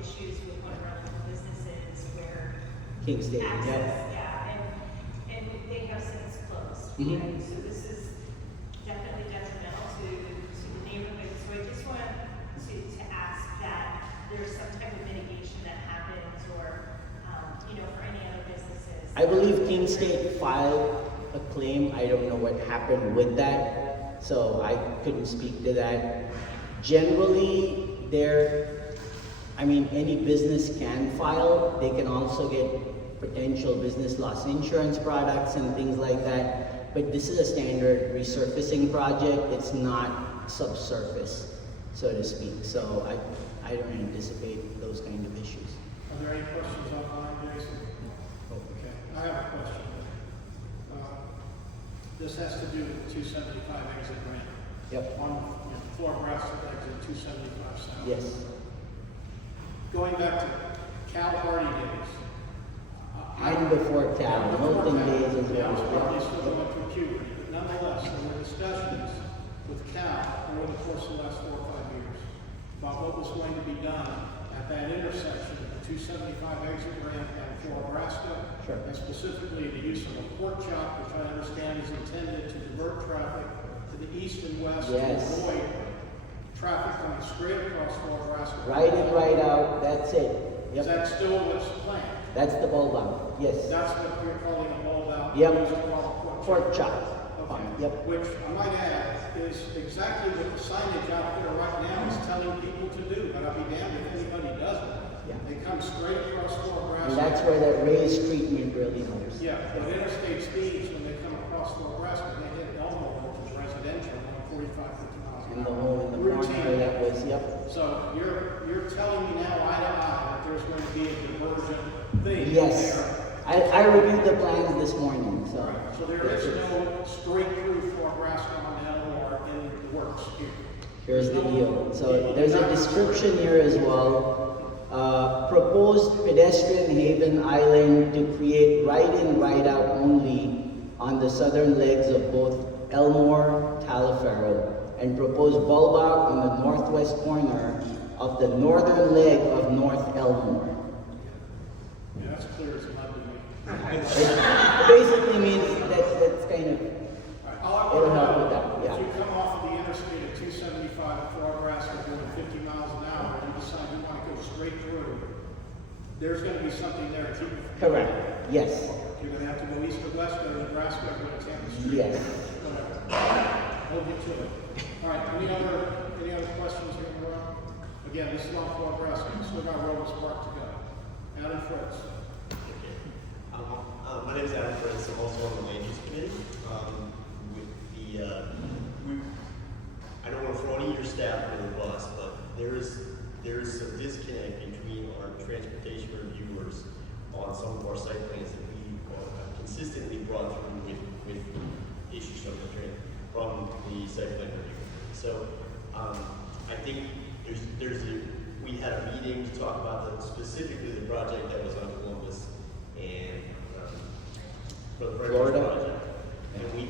issues with one of our local businesses where King State, access, and they have since closed. Mhm. So this is definitely detrimental to the neighborhood. So I just want to ask that there's some type of mitigation that happens, or, for any other businesses. I believe King State filed a claim. I don't know what happened with that, so I couldn't speak to that. Generally, any business can file. They can also get potential business loss insurance products and things like that. But this is a standard resurfacing project. It's not subsurface, so to speak. So I don't anticipate those kind of issues. Are there any questions online, Jason? Okay, I have a question. This has to do with the 275 exit ramp. Yep. On Florabraska exit 275 south. Yes. Going back to Cal Hardy days. And before Cal, Milton days as Yeah, I was well. probably still going through puberty, but nonetheless, there were discussions with Cal over the course of the last 4 or 5 years about what was going to be done at that intersection of the 275 exit ramp and Florabraska. Sure. And specifically the use of a pork chop, which I understand is intended to divert traffic to the east and west Yes. to avoid traffic coming straight across Florabraska. Right in, right out, that's it. Is Yep. that still what's planned? That's the bulb out, yes. That's what you're calling a bulb out? Yep. Used to call a Pork chop. Okay. Yep. Which I might add is exactly what the signage out there right now is telling people to do, but I'll be damned if anybody doesn't. Yeah. They come straight across Florabraska. And that's where that raised treatment really helps. Yeah, but interstate speeds, when they come across Florabraska, they hit Elmore, which is residential, 45, 50 miles an And the hour. hole in the corner Routine. that was, yep. So you're telling me now eye to eye that there's going to be a diversion thing Yes. there. I reviewed the plans this morning, so. So there is no straight through Florabraska on Elmore in the works here. Here's the deal. So there's a description here as well. Proposed pedestrian haven island to create right-in, right-out only on the southern legs of both Elmore, Taliaferro, and proposed bulb out on the northwest corner of the northern leg of North Elmore. Yeah, that's clear as mud to me. It basically means that's kind of, All I it'll want to help with know, that, yeah. if you come off of the interstate at 275 at Florabraska going 50 miles an hour, and you decide you want to go straight through, there's going to be something there to keep you from. correct, yes, You're going to have to go east or west, go to Nebraska, or go to Tampa Street. yes. Whatever. Hold you to it. All right, any other questions here in the room? Again, this is on Florabraska, we still got Robles Park to go. Adam Fritz. My My name is Adam Prince. I'm also on the land use committee. With the, I don't want to throw any of your staff under the bus, but there is some disconnect between our transportation reviewers on some of our site plans that we have consistently brought through with issues from the site plan review. So I think we had a meeting to talk about specifically the project that was on Columbus and for the Florida project. And we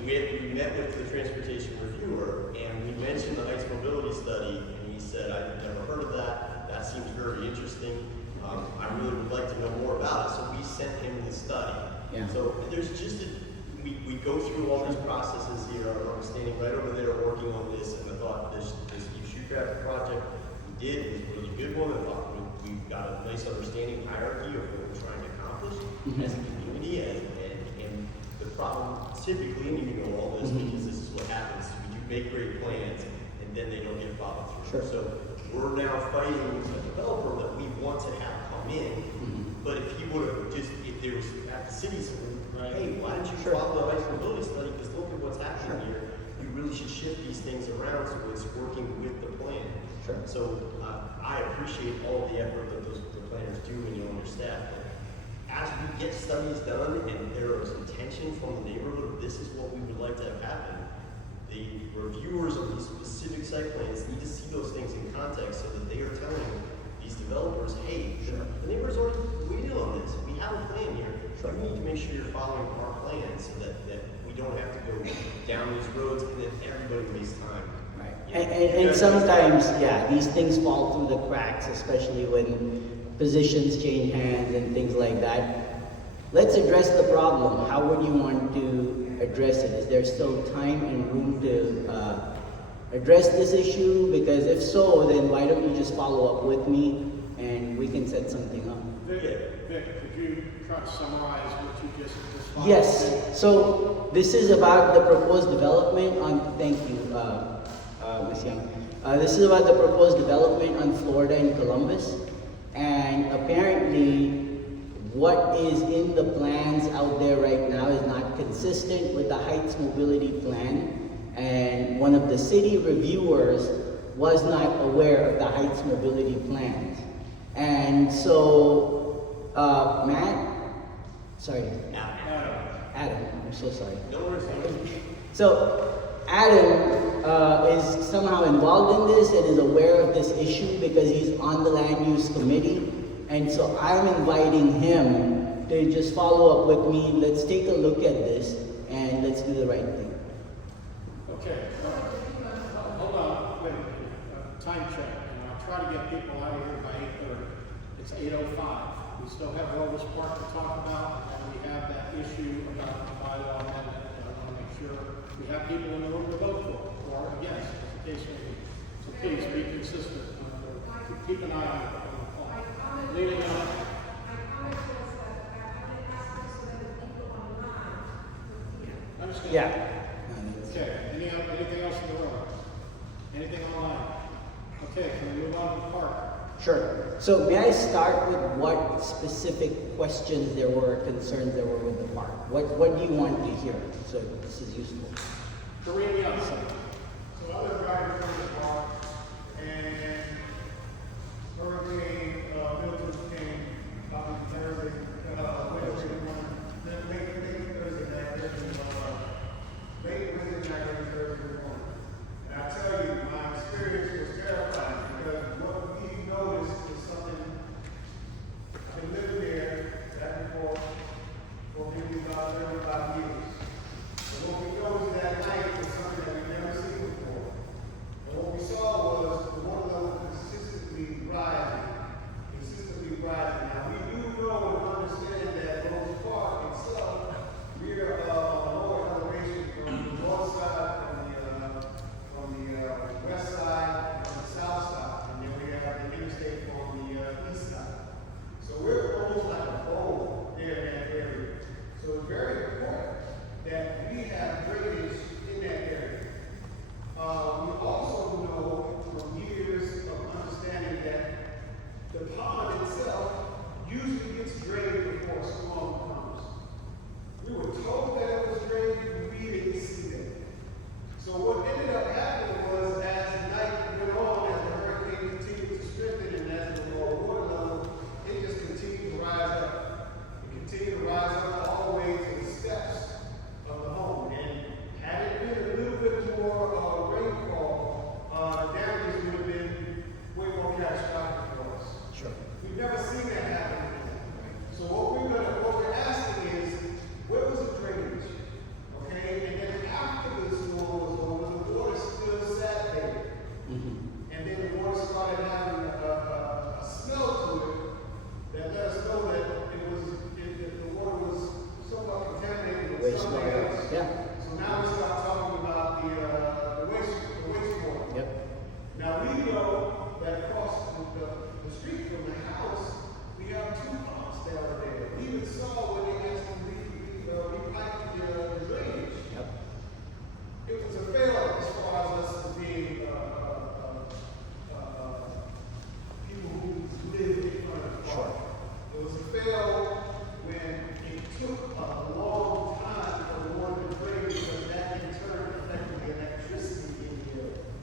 met with the transportation reviewer and we mentioned the heights mobility study and he said, I've never heard of that. That seems very interesting. I really would like to know more about it. So we sent him the study. Yeah. So there's just we go through all these processes here. I'm standing right over there working on this and I thought this shoot traffic project we did was a really good one. I thought we've got a nice understanding hierarchy of what we're trying to accomplish as a community and the problem typically, and you know all this because this is what happens, we do make great plans and then they don't get followed through. Sure. So we're now fighting a developer that we want to have come in, but if he would have if there was at the city saying, hey, why didn't you follow the heights mobility study? Because look at what's happening here. You really should shift these things around so it's working with the plan. Sure. So I appreciate all the effort that the planners do and you and your staff. But as we get studies done and there is intention from the neighborhood, this is what we would like to have happen. The reviewers of these specific site plans need to see those things in context so that they are telling these developers, hey, the neighbors already waited on this. We have a plan here. You need to make sure you're following our plan so that we don't have to go down these roads and then everybody wastes time. Right. You know, And sometimes, yeah, these things fall through the cracks, especially when positions change hands and things like that. Let's address the problem. How would you want to address it? Is there still time and room to address this issue? Because if so, then why don't you just follow up with me and we can set something up? Vic, could you try to summarize what you just followed? Yes, so this is about the proposed development on, thank you, Ms. Young. This is about the proposed development on Florida and Columbus. And apparently, what is in the plans out there right now is not consistent with the Heights Mobility Plan. And one of the city reviewers was not aware of the Heights Mobility Plans. And so, Adam, I'm so sorry. No worries. So, Adam is somehow involved in this and is aware of this issue because he's on the land use committee. And so I'm inviting him to just follow up with me. Let's take a look at this and let's do the right thing. Okay. Hold on, wait, time check. And I'll try to get people out of here by 8:30. It's 8:05. We still have Robles Park to talk about, and we have that issue about the bylaw amendment. And I want to make sure we have people in the room to vote for or against, as the case may be. So please be consistent. Keep an eye on the clock. Leading on. Understand? Yeah. Okay, anything else in the room? Anything online? Okay, can we move on to the park? Sure. So may I start with what specific questions there were, concerns there were with the park? What do you want to hear? So this is useful. Kareem Young. So I live right in front of the park, and Hurricane Milton came probably Thursday, Wednesday morning, then late Thursday night, late Wednesday night, early Thursday morning. And I tell you, my experience was terrifying because what we noticed is something. I've been living there back and forth for maybe about 35 years. And what we noticed that night was something that we never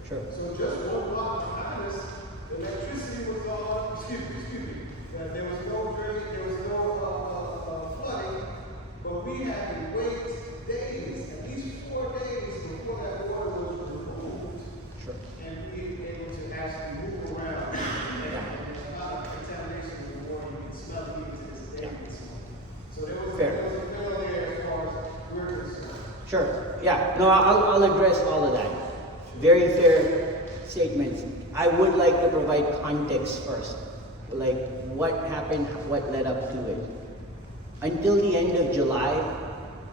Sure. So just 1 block behind us, the electricity was on, excuse me, there was no drain, there was no flooding, but we had to wait days, at least 4 days before that water was removed. Sure. And we were able to actually move around. And there's a lot of contamination in the water, you can smell it even to this day. So there was Fair. a fail there as far as we're concerned. Sure. Yeah. No, I'll address all of that. Very fair statements. I would like to provide context first, like what happened, what led up to it. Until the end of July,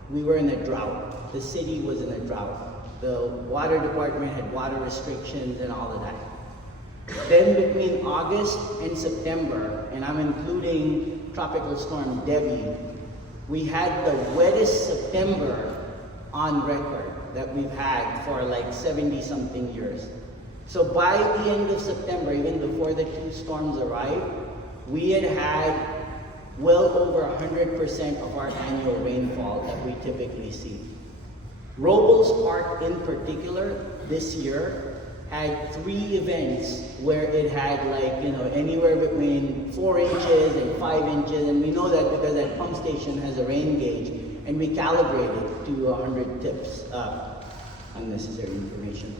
we were in a drought. The city was in a drought. The water department had water restrictions and all of that. Then between August and September, and I'm including Tropical Storm Debbie, we had the wettest September on record that we've had for like 70-something years. So by the end of September, even before the 2 storms arrived, we had well over 100% of our annual rainfall that we typically see. Robles Park in particular, this year, had 3 events where it had anywhere between 4 inches and 5 inches, and we know that because that pump station has a rain gauge, and we calibrate it to 100 tips. Unnecessary information.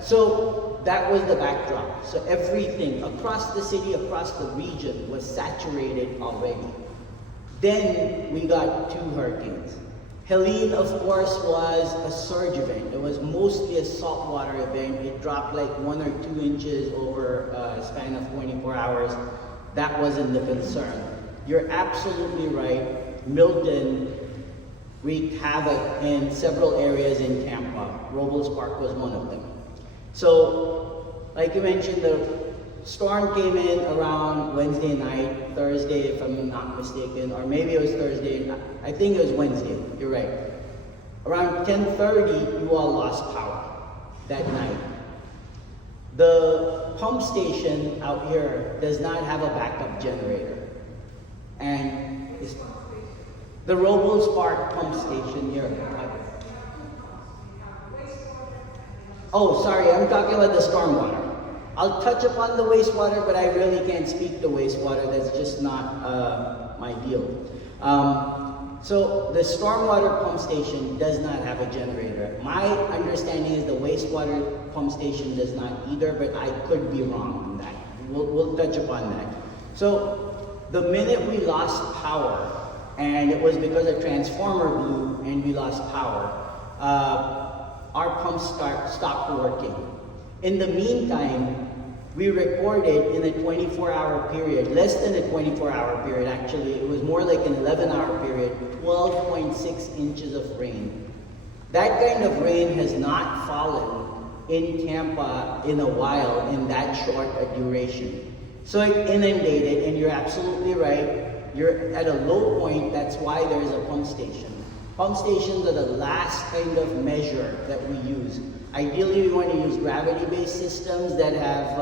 So that was the backdrop. So everything across the city, across the region was saturated already. Then we got 2 hurricanes. Helene, of course, was a surge event. It was mostly a saltwater event. It dropped like 1 or 2 inches over a span of 24 hours. That wasn't the concern. You're absolutely right. Milton wreaked havoc in several areas in Tampa. Robles Park was one of them. So, like you mentioned, the storm came in around Wednesday night, Thursday if I'm not mistaken, or maybe it was Thursday. I think it was Wednesday, you're right. Around 10:30, you all lost power that night. The pump station out here does not have a backup generator. And the Robles Park pump station here. Oh, sorry, I'm talking about the stormwater. I'll touch upon the wastewater, but I really can't speak to wastewater. That's just not my deal. So the stormwater pump station does not have a generator. My understanding is the wastewater pump station does not either, but I could be wrong on that. We'll touch upon that. So the minute we lost power, and it was because a transformer blew and we lost power, our pumps stopped working. In the meantime, we recorded in a 24-hour period, less than a 24-hour period actually, it was more like an 11-hour period, 12.6 inches of rain. That kind of rain has not fallen in Tampa in a while in that short a duration. So it inundated, and you're absolutely right, you're at a low point, that's why there's a pump station. Pump stations are the last kind of measure that we use. Ideally, we want to use gravity-based systems that have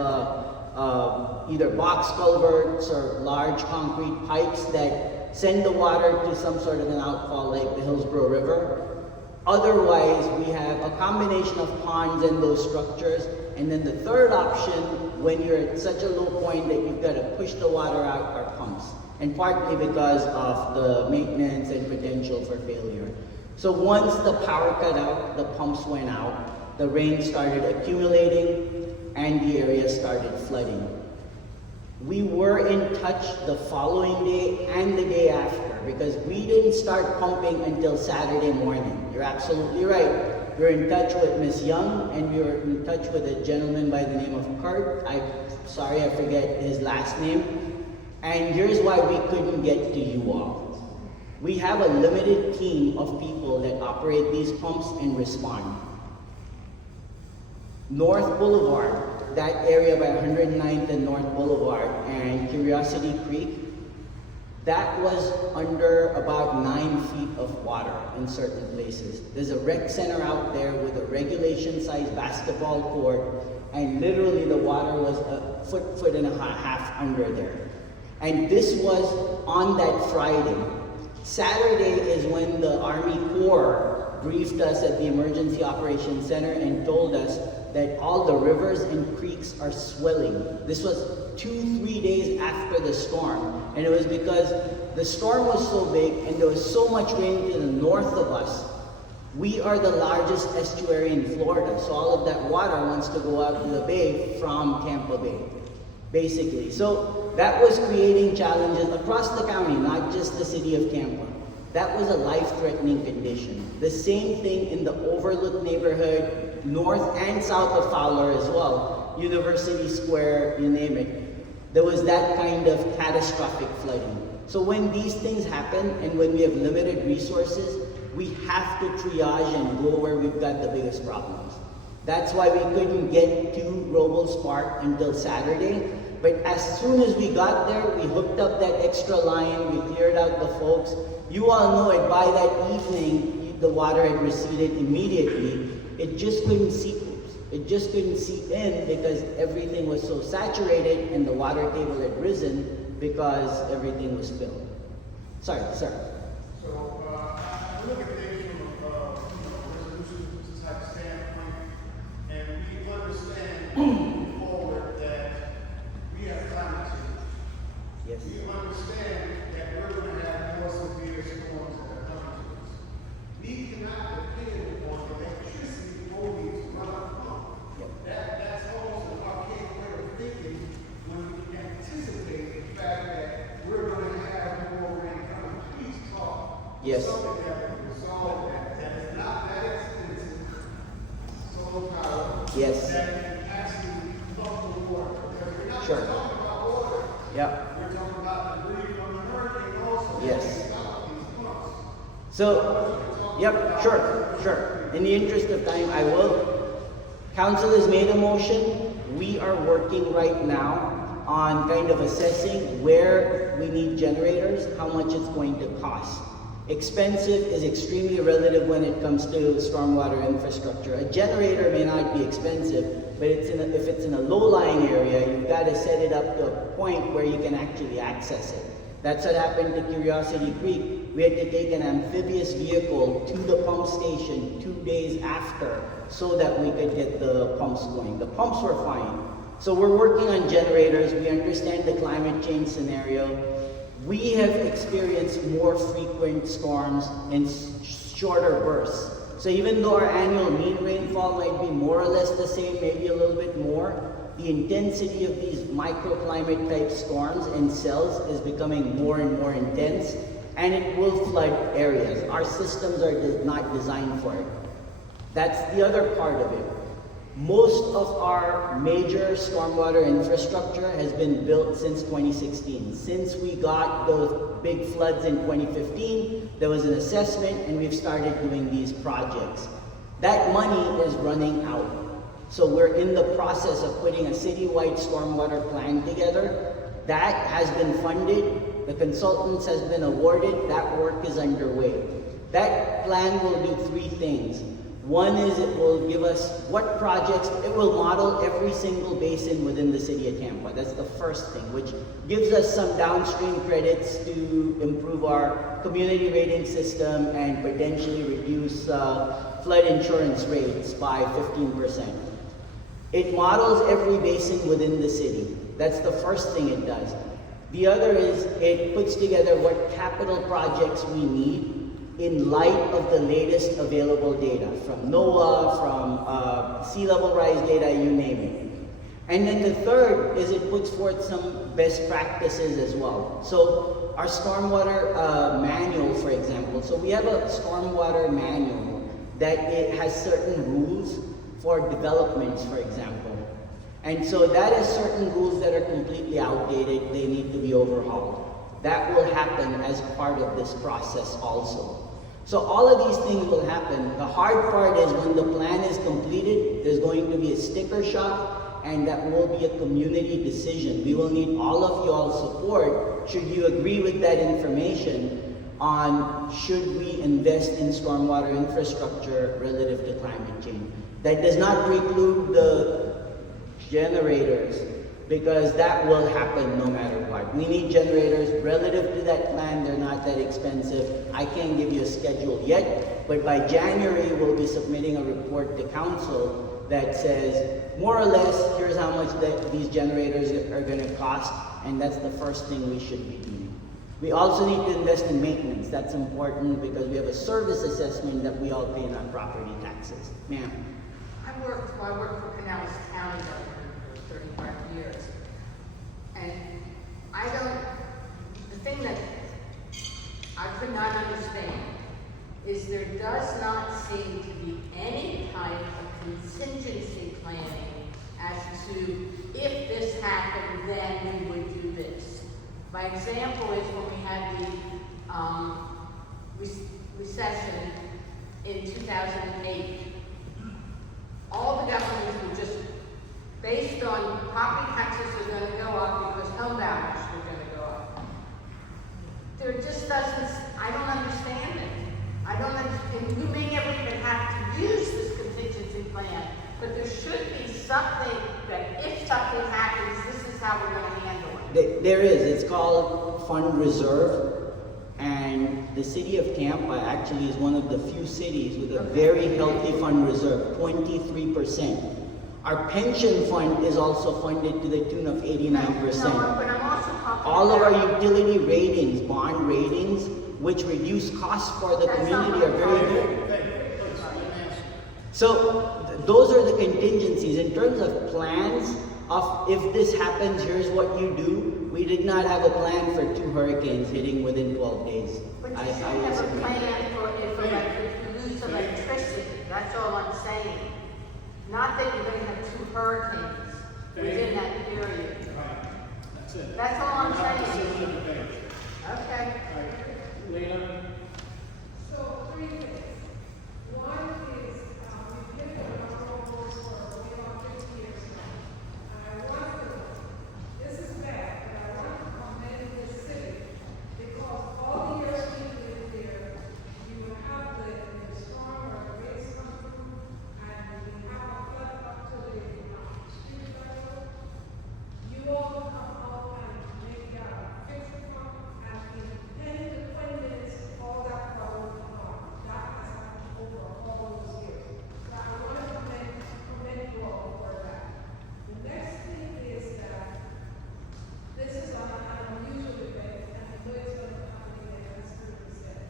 either box culverts or large concrete pipes that send the water to some sort of an outfall like the Hillsborough River. Otherwise, we have a combination of ponds and those structures. And then the third option, when you're at such a low point that you've got to push the water out, are pumps. And partly because of the maintenance and potential for failure. So once the power cut out, the pumps went out, the rain started accumulating, and the area started flooding. We were in touch the following day and the day after, because we didn't start pumping until Saturday morning. You're absolutely right. We were in touch with Ms. Young, and we were in touch with a gentleman by the name of Kurt. I'm sorry, I forget his last name. And here's why we couldn't get to you all. We have a limited team of people that operate these pumps and respond. North Boulevard, that area by 109th and North Boulevard and Curiosity Creek, that was under about 9 feet of water in certain places. There's a rec center out there with a regulation-sized basketball court, and literally the water was a foot and a half under there. And this was on that Friday. Saturday is when the Army Corps briefed us at the Emergency Operations Center and told us that all the rivers and creeks are swelling. This was 2-3 days after the storm, and it was because the storm was so big and there was so much rain to the north of us. We are the largest estuary in Florida, so all of that water wants to go out to the bay from Tampa Bay, basically. So that was creating challenges across the county, not just the city of Tampa. That was a life-threatening condition. The same thing in the Overlook neighborhood, north and south of Fowler as well, University Square, you name it. There was that kind of catastrophic flooding. So when these things happen and when we have limited resources, we have to triage and go where we've got the biggest problems. That's why we couldn't get to Robles Park until Saturday. But as soon as we got there, we hooked up that extra line, we cleared out the folks. You all know it, by that evening, the water had receded immediately. It just couldn't seep. It just couldn't seep in because everything was so saturated and the water table had risen because everything was filled. Sorry, sir. So, I look at things from a, resolution type standpoint, and we understand moving forward that we have climate change. Yes. We understand that we're going to have more severe storms that are coming to us. We cannot depend on electricity only to run our pump. That's almost an archaic way of thinking when we anticipate the fact that we're going to have more rain coming. Please talk. Yes. Something that we resolve that is not that expensive, solar power. Yes. That can actually pump the water. Because we're not Sure. just talking about water. Yep. We're talking about debris from the hurricane also. Yes. About these pumps. So, yep, sure. In the interest of time, I will. Council has made a motion. We are working right now on kind of assessing where we need generators, how much it's going to cost. Expensive is extremely relative when it comes to stormwater infrastructure. A generator may not be expensive, but if it's in a low-lying area, you've got to set it up to a point where you can actually access it. That's what happened to Curiosity Creek. We had to take an amphibious vehicle to the pump station 2 days after so that we could get the pumps going. The pumps were fine. So we're working on generators. We understand the climate change scenario. We have experienced more frequent storms in shorter bursts. So even though our annual mean rainfall might be more or less the same, maybe a little bit more, the intensity of these microclimate type storms and cells is becoming more and more intense, and it will flood areas. Our systems are not designed for it. That's the other part of it. Most of our major stormwater infrastructure has been built since 2016. Since we got those big floods in 2015, there was an assessment and we've started doing these projects. That money is running out. So we're in the process of putting a citywide stormwater plan together. That has been funded. The consultants has been awarded. That work is underway. That plan will do 3 things. One is it will give us what projects, it will model every single basin within the city of Tampa. That's the first thing, which gives us some downstream credits to improve our community rating system and potentially reduce flood insurance rates by 15%. It models every basin within the city. That's the first thing it does. The other is it puts together what capital projects we need in light of the latest available data from NOAA, from sea level rise data, you name it. And then the third is it puts forth some best practices as well. So our stormwater manual, for example, so we have a stormwater manual that it has certain rules for developments, for example. And so that is certain rules that are completely outdated, they need to be overhauled. That will happen as part of this process also. So all of these things will happen. The hard part is when the plan is completed, there's going to be a sticker shock, and that will be a community decision. We will need all of y'all's support should you agree with that information on should we invest in stormwater infrastructure relative to climate change. That does not preclude the generators, because that will happen no matter what. We need generators relative to that plan. They're not that expensive. I can't give you a schedule yet, But by January, we'll be submitting a report to council that says, more or less, here's how much these generators are gonna cost, and that's the first thing we should be doing. We also need to invest in maintenance. That's important because we have a service assessment that we all pay in our property taxes. Ma'am? I worked for Pinellas County government for 35 years. And the thing that I could not understand is there does not seem to be any type of contingency planning as to if this happened, then we would do this. My example is when we had the recession in 2008. All the governments were just based on property taxes are going to go up because home values were going to go up. There just doesn't, I don't understand it. I don't understand, we may never even have to use this contingency plan, but there should be something that if something happens, this is how we're going to handle it. There is. It's called Fund Reserve. And the City of Tampa actually is one of the few cities with a very healthy fund reserve, 23%. Our pension fund is also funded to the tune of 89%. No, but I'm also talking All of about, our utility ratings, bond ratings, which reduce costs for the community, are very good. So those are the contingencies. In terms of plans of if this happens, here's what you do. We did not have a plan for 2 hurricanes hitting within 12 days. but you should have a plan for if you lose electricity. That's all I'm saying. Not that you're going to have 2 hurricanes within that period. Right, that's it. That's all I'm saying. Opposite of the page. Okay. Right, Lena? So 3 things. One is, we've been in our roles for way about 50 years now. And I want to, this is bad, but I want to commend this city because all the years we lived there, you would have the storm or the rains come through and we have a flood up to the street level. You all come out and make fix the pump and in 10 to 20 minutes, all that flood will come out. That has happened over all those years. So I want to commend you all for that. The next thing is that this is an unusual event and I know it's going to happen again, as Kirby said.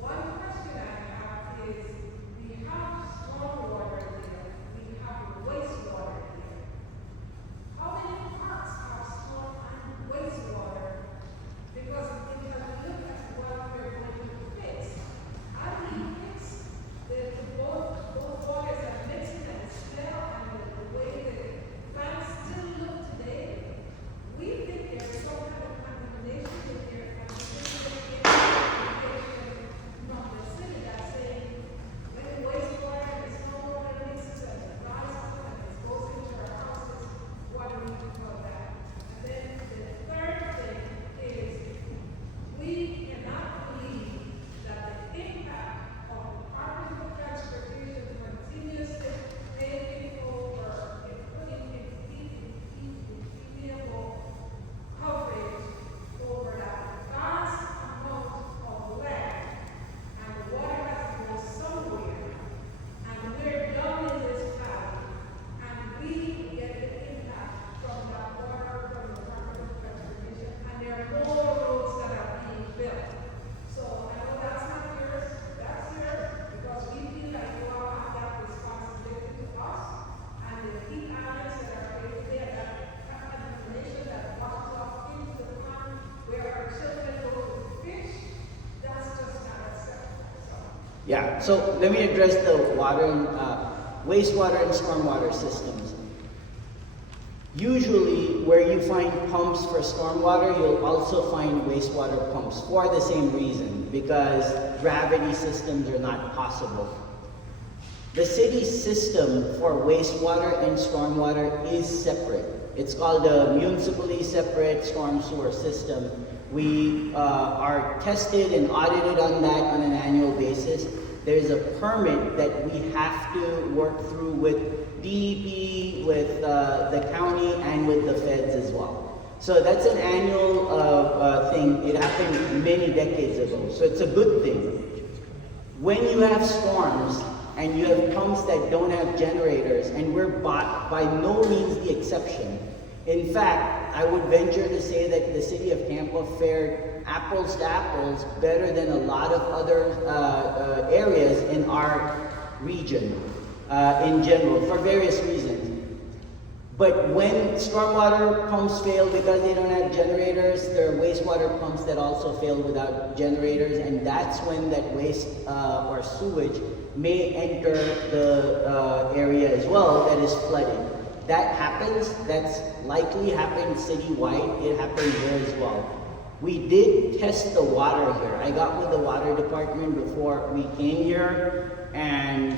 One question I have is, we have stormwater there, we have wastewater there. How many parks have storm and wastewater? Because if I look at what we're going to fix, how do you fix both waters are mixing and the smell and the way the plants still look today? We think there's some kind of contamination in there and we think there's contamination from the city that's saying when the wastewater and the stormwater mixes and it rises and it goes into our houses, what do we do about that? And then the third thing is we cannot believe that the impact of the Department of Transportation continuously paying people for putting vehicle coverage over that vast amount of land and the water has to go somewhere and we're down in this valley and we get the impact from that water from the Department of Transportation and there are more roads that are being built. So I know that's not yours, that's yours, because we feel like you all have that responsibility to us and the heat islands that are right there, that contamination that washes off into the pond where our children go to fish, that's just not acceptable. So Yeah, so let me address the water and wastewater and stormwater systems. Usually, where you find pumps for stormwater, you'll also find wastewater pumps for the same reason, because gravity systems are not possible. The city's system for wastewater and stormwater is separate. It's called the municipally separate storm sewer system. We are tested and audited on that on an annual basis. There's a permit that we have to work through with DEP, with the county, and with the feds as well. So that's an annual thing. It happened many decades ago, so it's a good thing. When you have storms and you have pumps that don't have generators, and we're by no means the exception. In fact, I would venture to say that the city of Tampa fared apples to apples better than a lot of other areas in our region in general, for various reasons. But when stormwater pumps fail because they don't have generators, there are wastewater pumps that also fail without generators, and that's when that waste or sewage may enter the area as well that is flooded. That happens, that's likely happened citywide, it happened here as well. We did test the water here. I got with the water department before we came here, and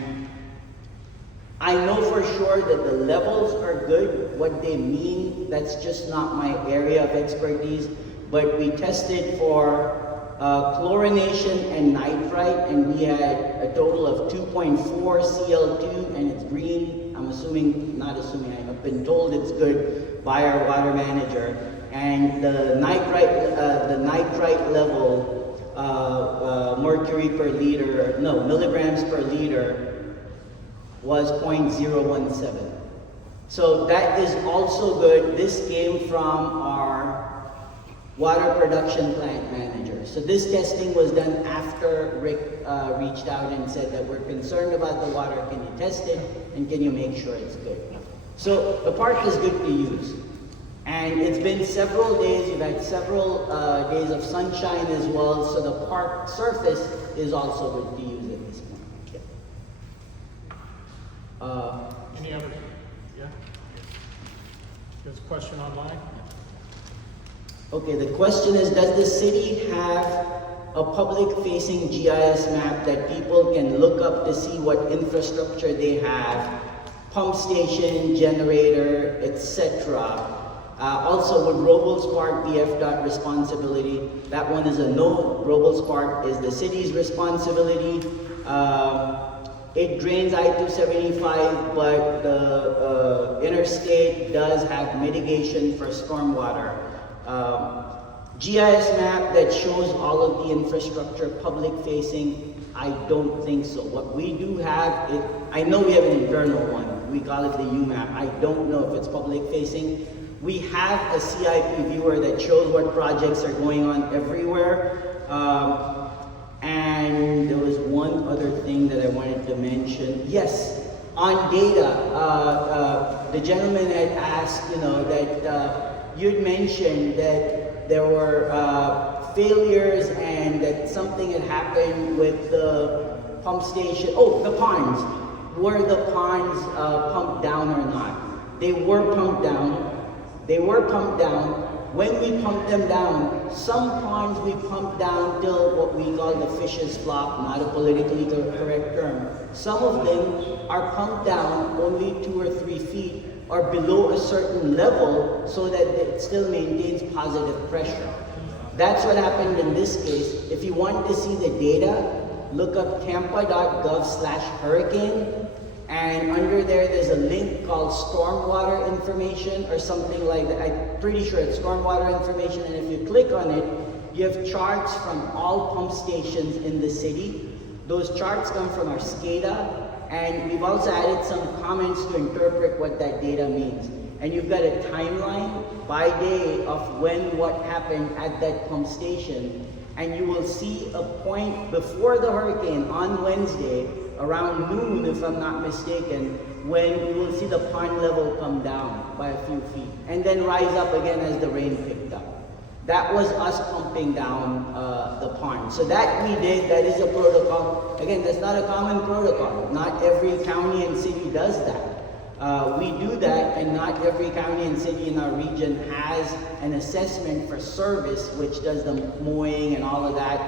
I know for sure that the levels are good. What they mean, that's just not my area of expertise, but we tested for chlorination and nitrite, and we had a total of 2.4 CL2, and it's green. I'm assuming, not assuming, I've been told it's good by our water manager. And the nitrite level, mercury per liter, no, milligrams per liter, was 0.017. So that is also good. This came from our water production plant manager. So this testing was done after Rick reached out and said that we're concerned about the water. Can you test it? And can you make sure it's good? So the park is good to use. And it's been several days. We've had several days of sunshine as well. So the park surface is also good to use at this point. Any other? Yeah? There's a question online? Okay, the question is, does the city have a public-facing GIS map that people can look up to see what infrastructure they have, pump station, generator, etc.? Also, would Robles Park be FDOT responsibility? That one is a no. Robles Park is the city's responsibility. It drains I-275, but the interstate does have mitigation for stormwater. GIS map that shows all of the infrastructure public-facing, I don't think so. What we do have, I know we have an internal one. We call it the UMAP. I don't know if it's public-facing. We have a CIP viewer that shows what projects are going on everywhere. And there was one other thing that I wanted to mention. Yes, on data, the gentleman had asked, that you'd mentioned that there were failures and that something had happened with the pump station. Oh, the ponds. Were the ponds pumped down or not? They were pumped down. They were pumped down. When we pumped them down, some ponds we pumped down till what we call the fish's flop, not a politically correct term. Some of them are pumped down only 2 or 3 feet or below a certain level so that it still maintains positive pressure. That's what happened in this case. If you want to see the data, look up tampa.gov/hurricane, and under there's a link called stormwater information or something like that. I'm pretty sure it's stormwater information, and if you click on it, you have charts from all pump stations in the city. Those charts come from our SCADA, and we've also added some comments to interpret what that data means. And you've got a timeline by day of when what happened at that pump station, and you will see a point before the hurricane on Wednesday, around noon, if I'm not mistaken, when we will see the pond level come down by a few feet and then rise up again as the rain picked up. That was us pumping down the pond. So that we did, that is a protocol. Again, that's not a common protocol. Not every county and city does that. We do that, and not every county and city in our region has an assessment for service, which does the mowing and all of that,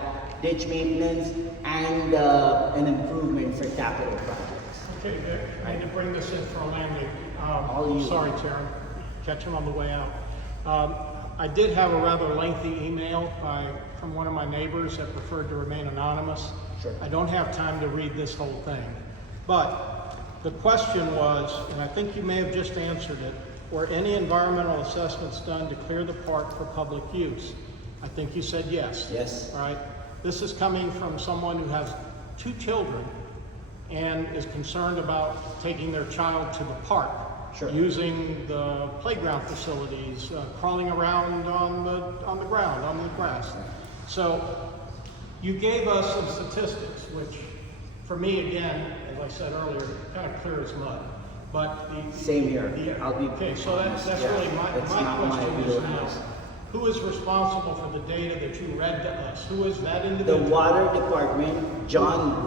ditch maintenance, and an improvement for capital projects. Okay, Vic, I need to bring this in for a landing. All you. Sorry, Chairman. Catch him on the way out. I did have a rather lengthy email from one of my neighbors that preferred to remain anonymous. Sure. I don't have time to read this whole thing. But the question was, and I think you may have just answered it, were any environmental assessments done to clear the park for public use? I think you said yes. Yes. All right. This is coming from someone who has 2 children and is concerned about taking their child to the park, Sure. using the playground facilities, crawling around on the ground, on the grass. So you gave us some statistics, which for me, again, as I said earlier, kind of clear as mud. But Same here. I'll be okay, so that's honest. Yeah, really my that's not my question is now, wheelhouse. who is responsible for the data that you read to us? Who is that The individual? water department, John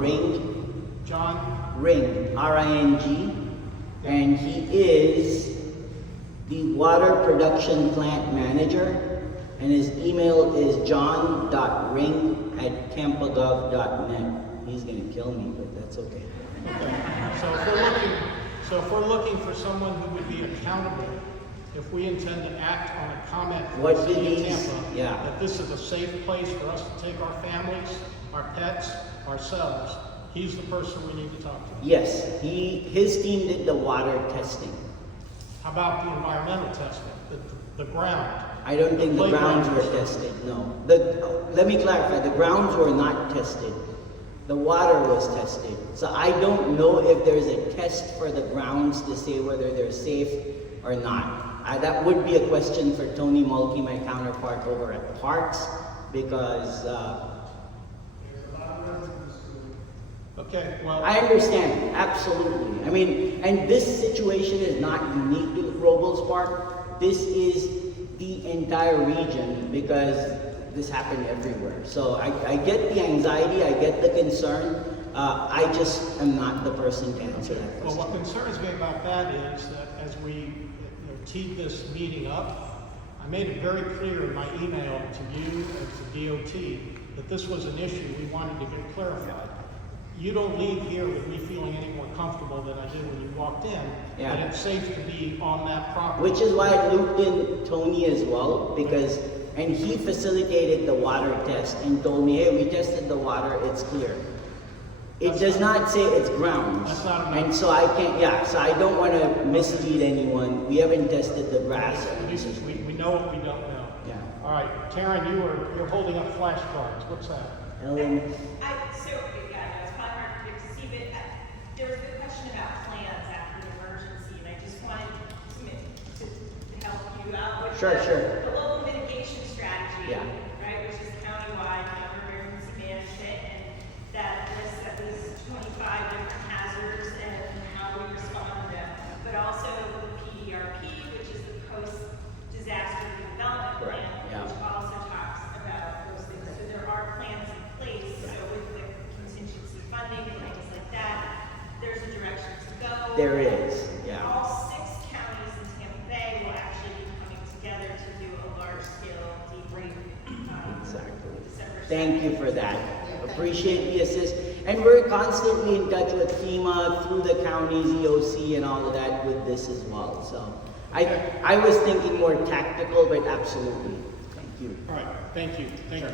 John? Ring, R-I-N-G, and he is the water production plant manager, and his email is john.ring@tampagov.net. He's gonna kill me, but that's okay. Okay. So if we're looking for someone who would be accountable, if we intend to act on a comment from What the did City of these- Tampa, yeah. that this is a safe place for us to take our families, our pets, ourselves, he's the person we need to talk to. Yes, his team did the water testing. How about the environmental testing, the ground? I don't think the playground grounds were tested, no. Let me clarify, the grounds were not tested. The water was tested. So I don't know if there's a test for the grounds to say whether they're safe or not. That would be a question for Tony Mulkey, my counterpart over at Parks, because Okay, well. I understand, absolutely. I mean, and this situation is not unique to Robles Park. This is the entire region because this happened everywhere. So I get the anxiety, I get the concern. I just am not the person to answer that Well, question. what concerns me about that is that as we teed this meeting up, I made it very clear in my email to you and to DOT that this was an issue we wanted to get clarified. You don't leave here with me feeling any more comfortable than I did when you walked in, Yeah. that it's safe to be on that property. Which is why I looped in Tony as well, because, and he facilitated the water test and told me, hey, we tested the water, it's clear. It does not say it's grounds. That's not enough. And so I can't, yeah, so I don't want to mislead anyone. We haven't tested the grass. We know what we don't know. Yeah. All right, Karen, you're holding up flashcards. What's that? Ellen, Yeah, no, it's probably hard to see, but there was the question about plans after the emergency, and I just wanted to help you out with Sure, sure. the local mitigation strategy, Yeah. right, which is countywide, emergency management, and that lists at least 25 different hazards and how we respond to them, but also the PDRP, which is the post-disaster redevelopment plan, yeah. which also talks about those things. So there are plans in place, so with the contingency funding and things like that, there's a direction to go. There is, yeah. All 6 counties in Tampa Bay will actually be coming together to do a large-scale debrief. Exactly. December Thank 2nd. you for that. Appreciate the assist. And we're constantly in touch with FEMA through the county's EOC and all of that with this as well. So I was thinking more tactical, but absolutely. Thank you. All right, thank you, thank you.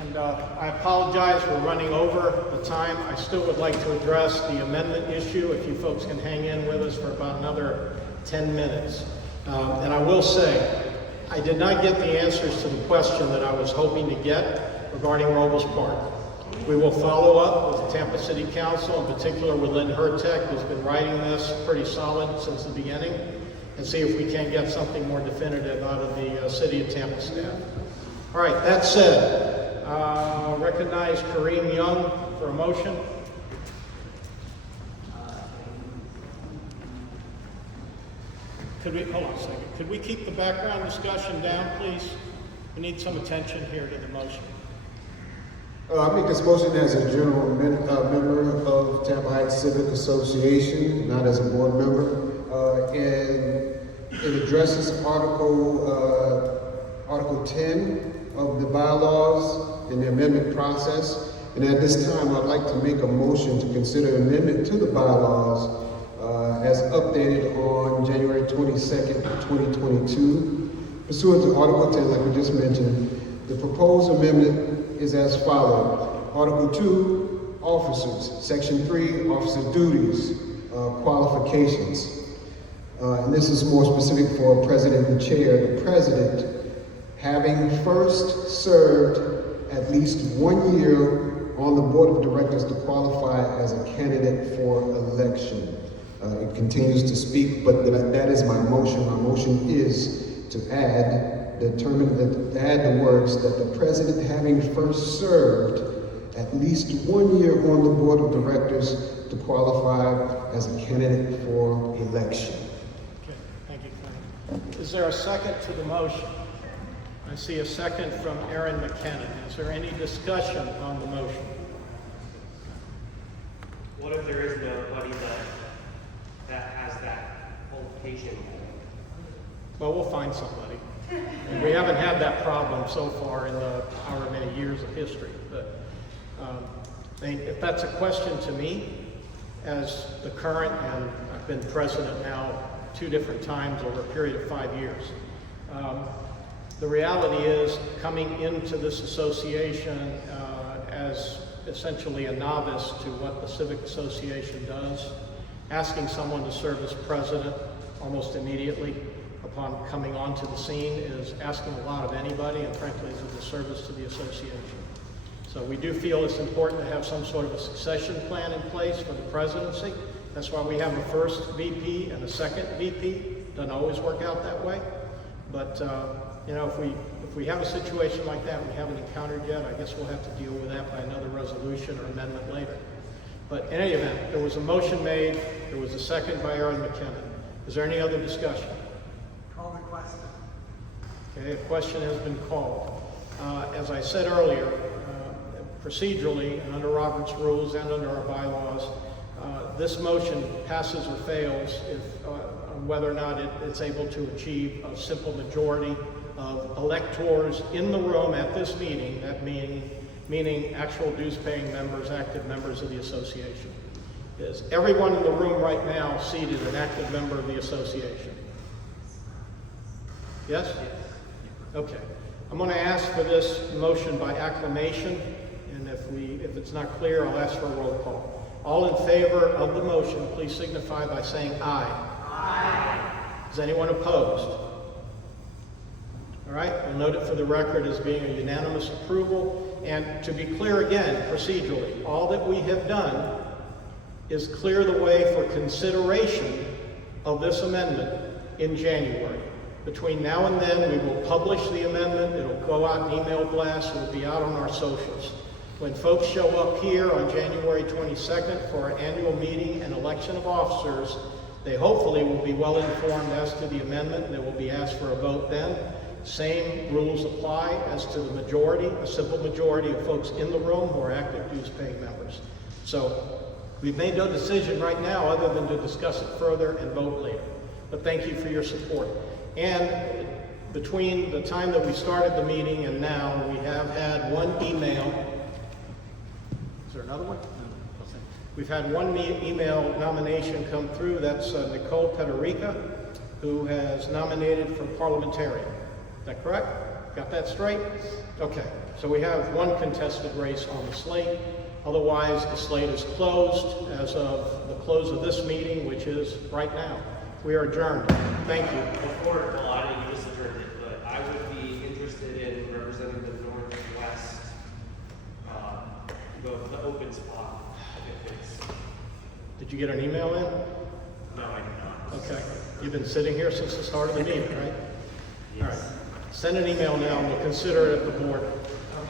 And I apologize, we're running over the time. I still would like to address the amendment issue, if you folks can hang in with us for about another 10 minutes. And I will say, I did not get the answers to the question that I was hoping to get regarding Robles Park. We will follow up with the Tampa City Council, in particular with Lynn Hertek, who's been writing this pretty solid since the beginning, and see if we can get something more definitive out of the City of Tampa staff. All right, that said, recognize Kareem Young for a motion. Hold on a second. Could we keep the background discussion down, please? We need some attention here to the motion. I make this motion as a general member of Tampa Heights Civic Association, not as a board member. And it addresses Article 10 of the bylaws and the amendment process. And at this time, I'd like to make a motion to consider amendment to the bylaws as updated on January 22nd, 2022. Pursuant to Article 10, like we just mentioned, the proposed amendment is as follows. Article 2, officers. Section 3, officer duties, qualifications. And this is more specific for president and chair. The president, having first served at least 1 year on the board of directors to qualify as a candidate for election. It continues to speak, but that is my motion. My motion is to add the words that the president, having first served at least 1 year on the board of directors, to qualify as a candidate for election. Okay, thank you, Frank. Is there a second to the motion? I see a second from Aaron McKenna. Is there any discussion on the motion? What if there is nobody that has that qualification? Well, we'll find somebody. And we haven't had that problem so far in the however many years of history. But if that's a question to me, as the current, and I've been president now 2 different times over a period of 5 years. The reality is, coming into this association as essentially a novice to what the Civic Association does, asking someone to serve as president almost immediately upon coming onto the scene is asking a lot of anybody, and frankly is a disservice to the association. So we do feel it's important to have some sort of a succession plan in place for the presidency. That's why we have a first VP and a second VP. Doesn't always work out that way. But you know, if we have a situation like that we haven't encountered yet, I guess we'll have to deal with that by another resolution or amendment later. But in any event, there was a motion made. There was a second by Aaron McKenna. Is there any other discussion? Call the question. Okay, a question has been called. As I said earlier, procedurally and under Robert's rules and under our bylaws, this motion passes or fails if on whether or not it's able to achieve a simple majority of electors in the room at this meeting, that meaning actual dues-paying members, active members of the association. Is everyone in the room right now seated an active member of the association? Yes? Okay. I'm going to ask for this motion by acclamation, and if it's not clear, I'll ask for a roll call. All in favor of the motion, please signify by saying aye. Aye. Is anyone opposed? All right, we'll note it for the record as being a unanimous approval. And to be clear again, procedurally, all that we have done is clear the way for consideration of this amendment in January. Between now and then, we will publish the amendment. It'll go out in email blasts. It'll be out on our socials. When folks show up here on January 22nd for our annual meeting and election of officers, they hopefully will be well informed as to the amendment, and they will be asked for a vote then. Same rules apply as to the majority, a simple majority of folks in the room who are active dues-paying members. So we've made no decision right now other than to discuss it further and vote later. But thank you for your support. And between the time that we started the meeting and now, we have had one email. Is there another one? No. Okay. We've had one email nomination come through. That's Nicole Pederica, who has nominated for parliamentarian. Is that correct? Got that straight? Okay. So we have one contested race on the slate. Otherwise, the slate is closed as of the close of this meeting, which is right now. We are adjourned. Thank you. Before, well, I know you just adjourned it, but I would be interested in representing the Northwest, the open spot, if it's... Did you get an email in? No, I did not. Okay. You've been sitting here since the start of the meeting, right? Yes. All right. Send an email now and we'll consider it at the board.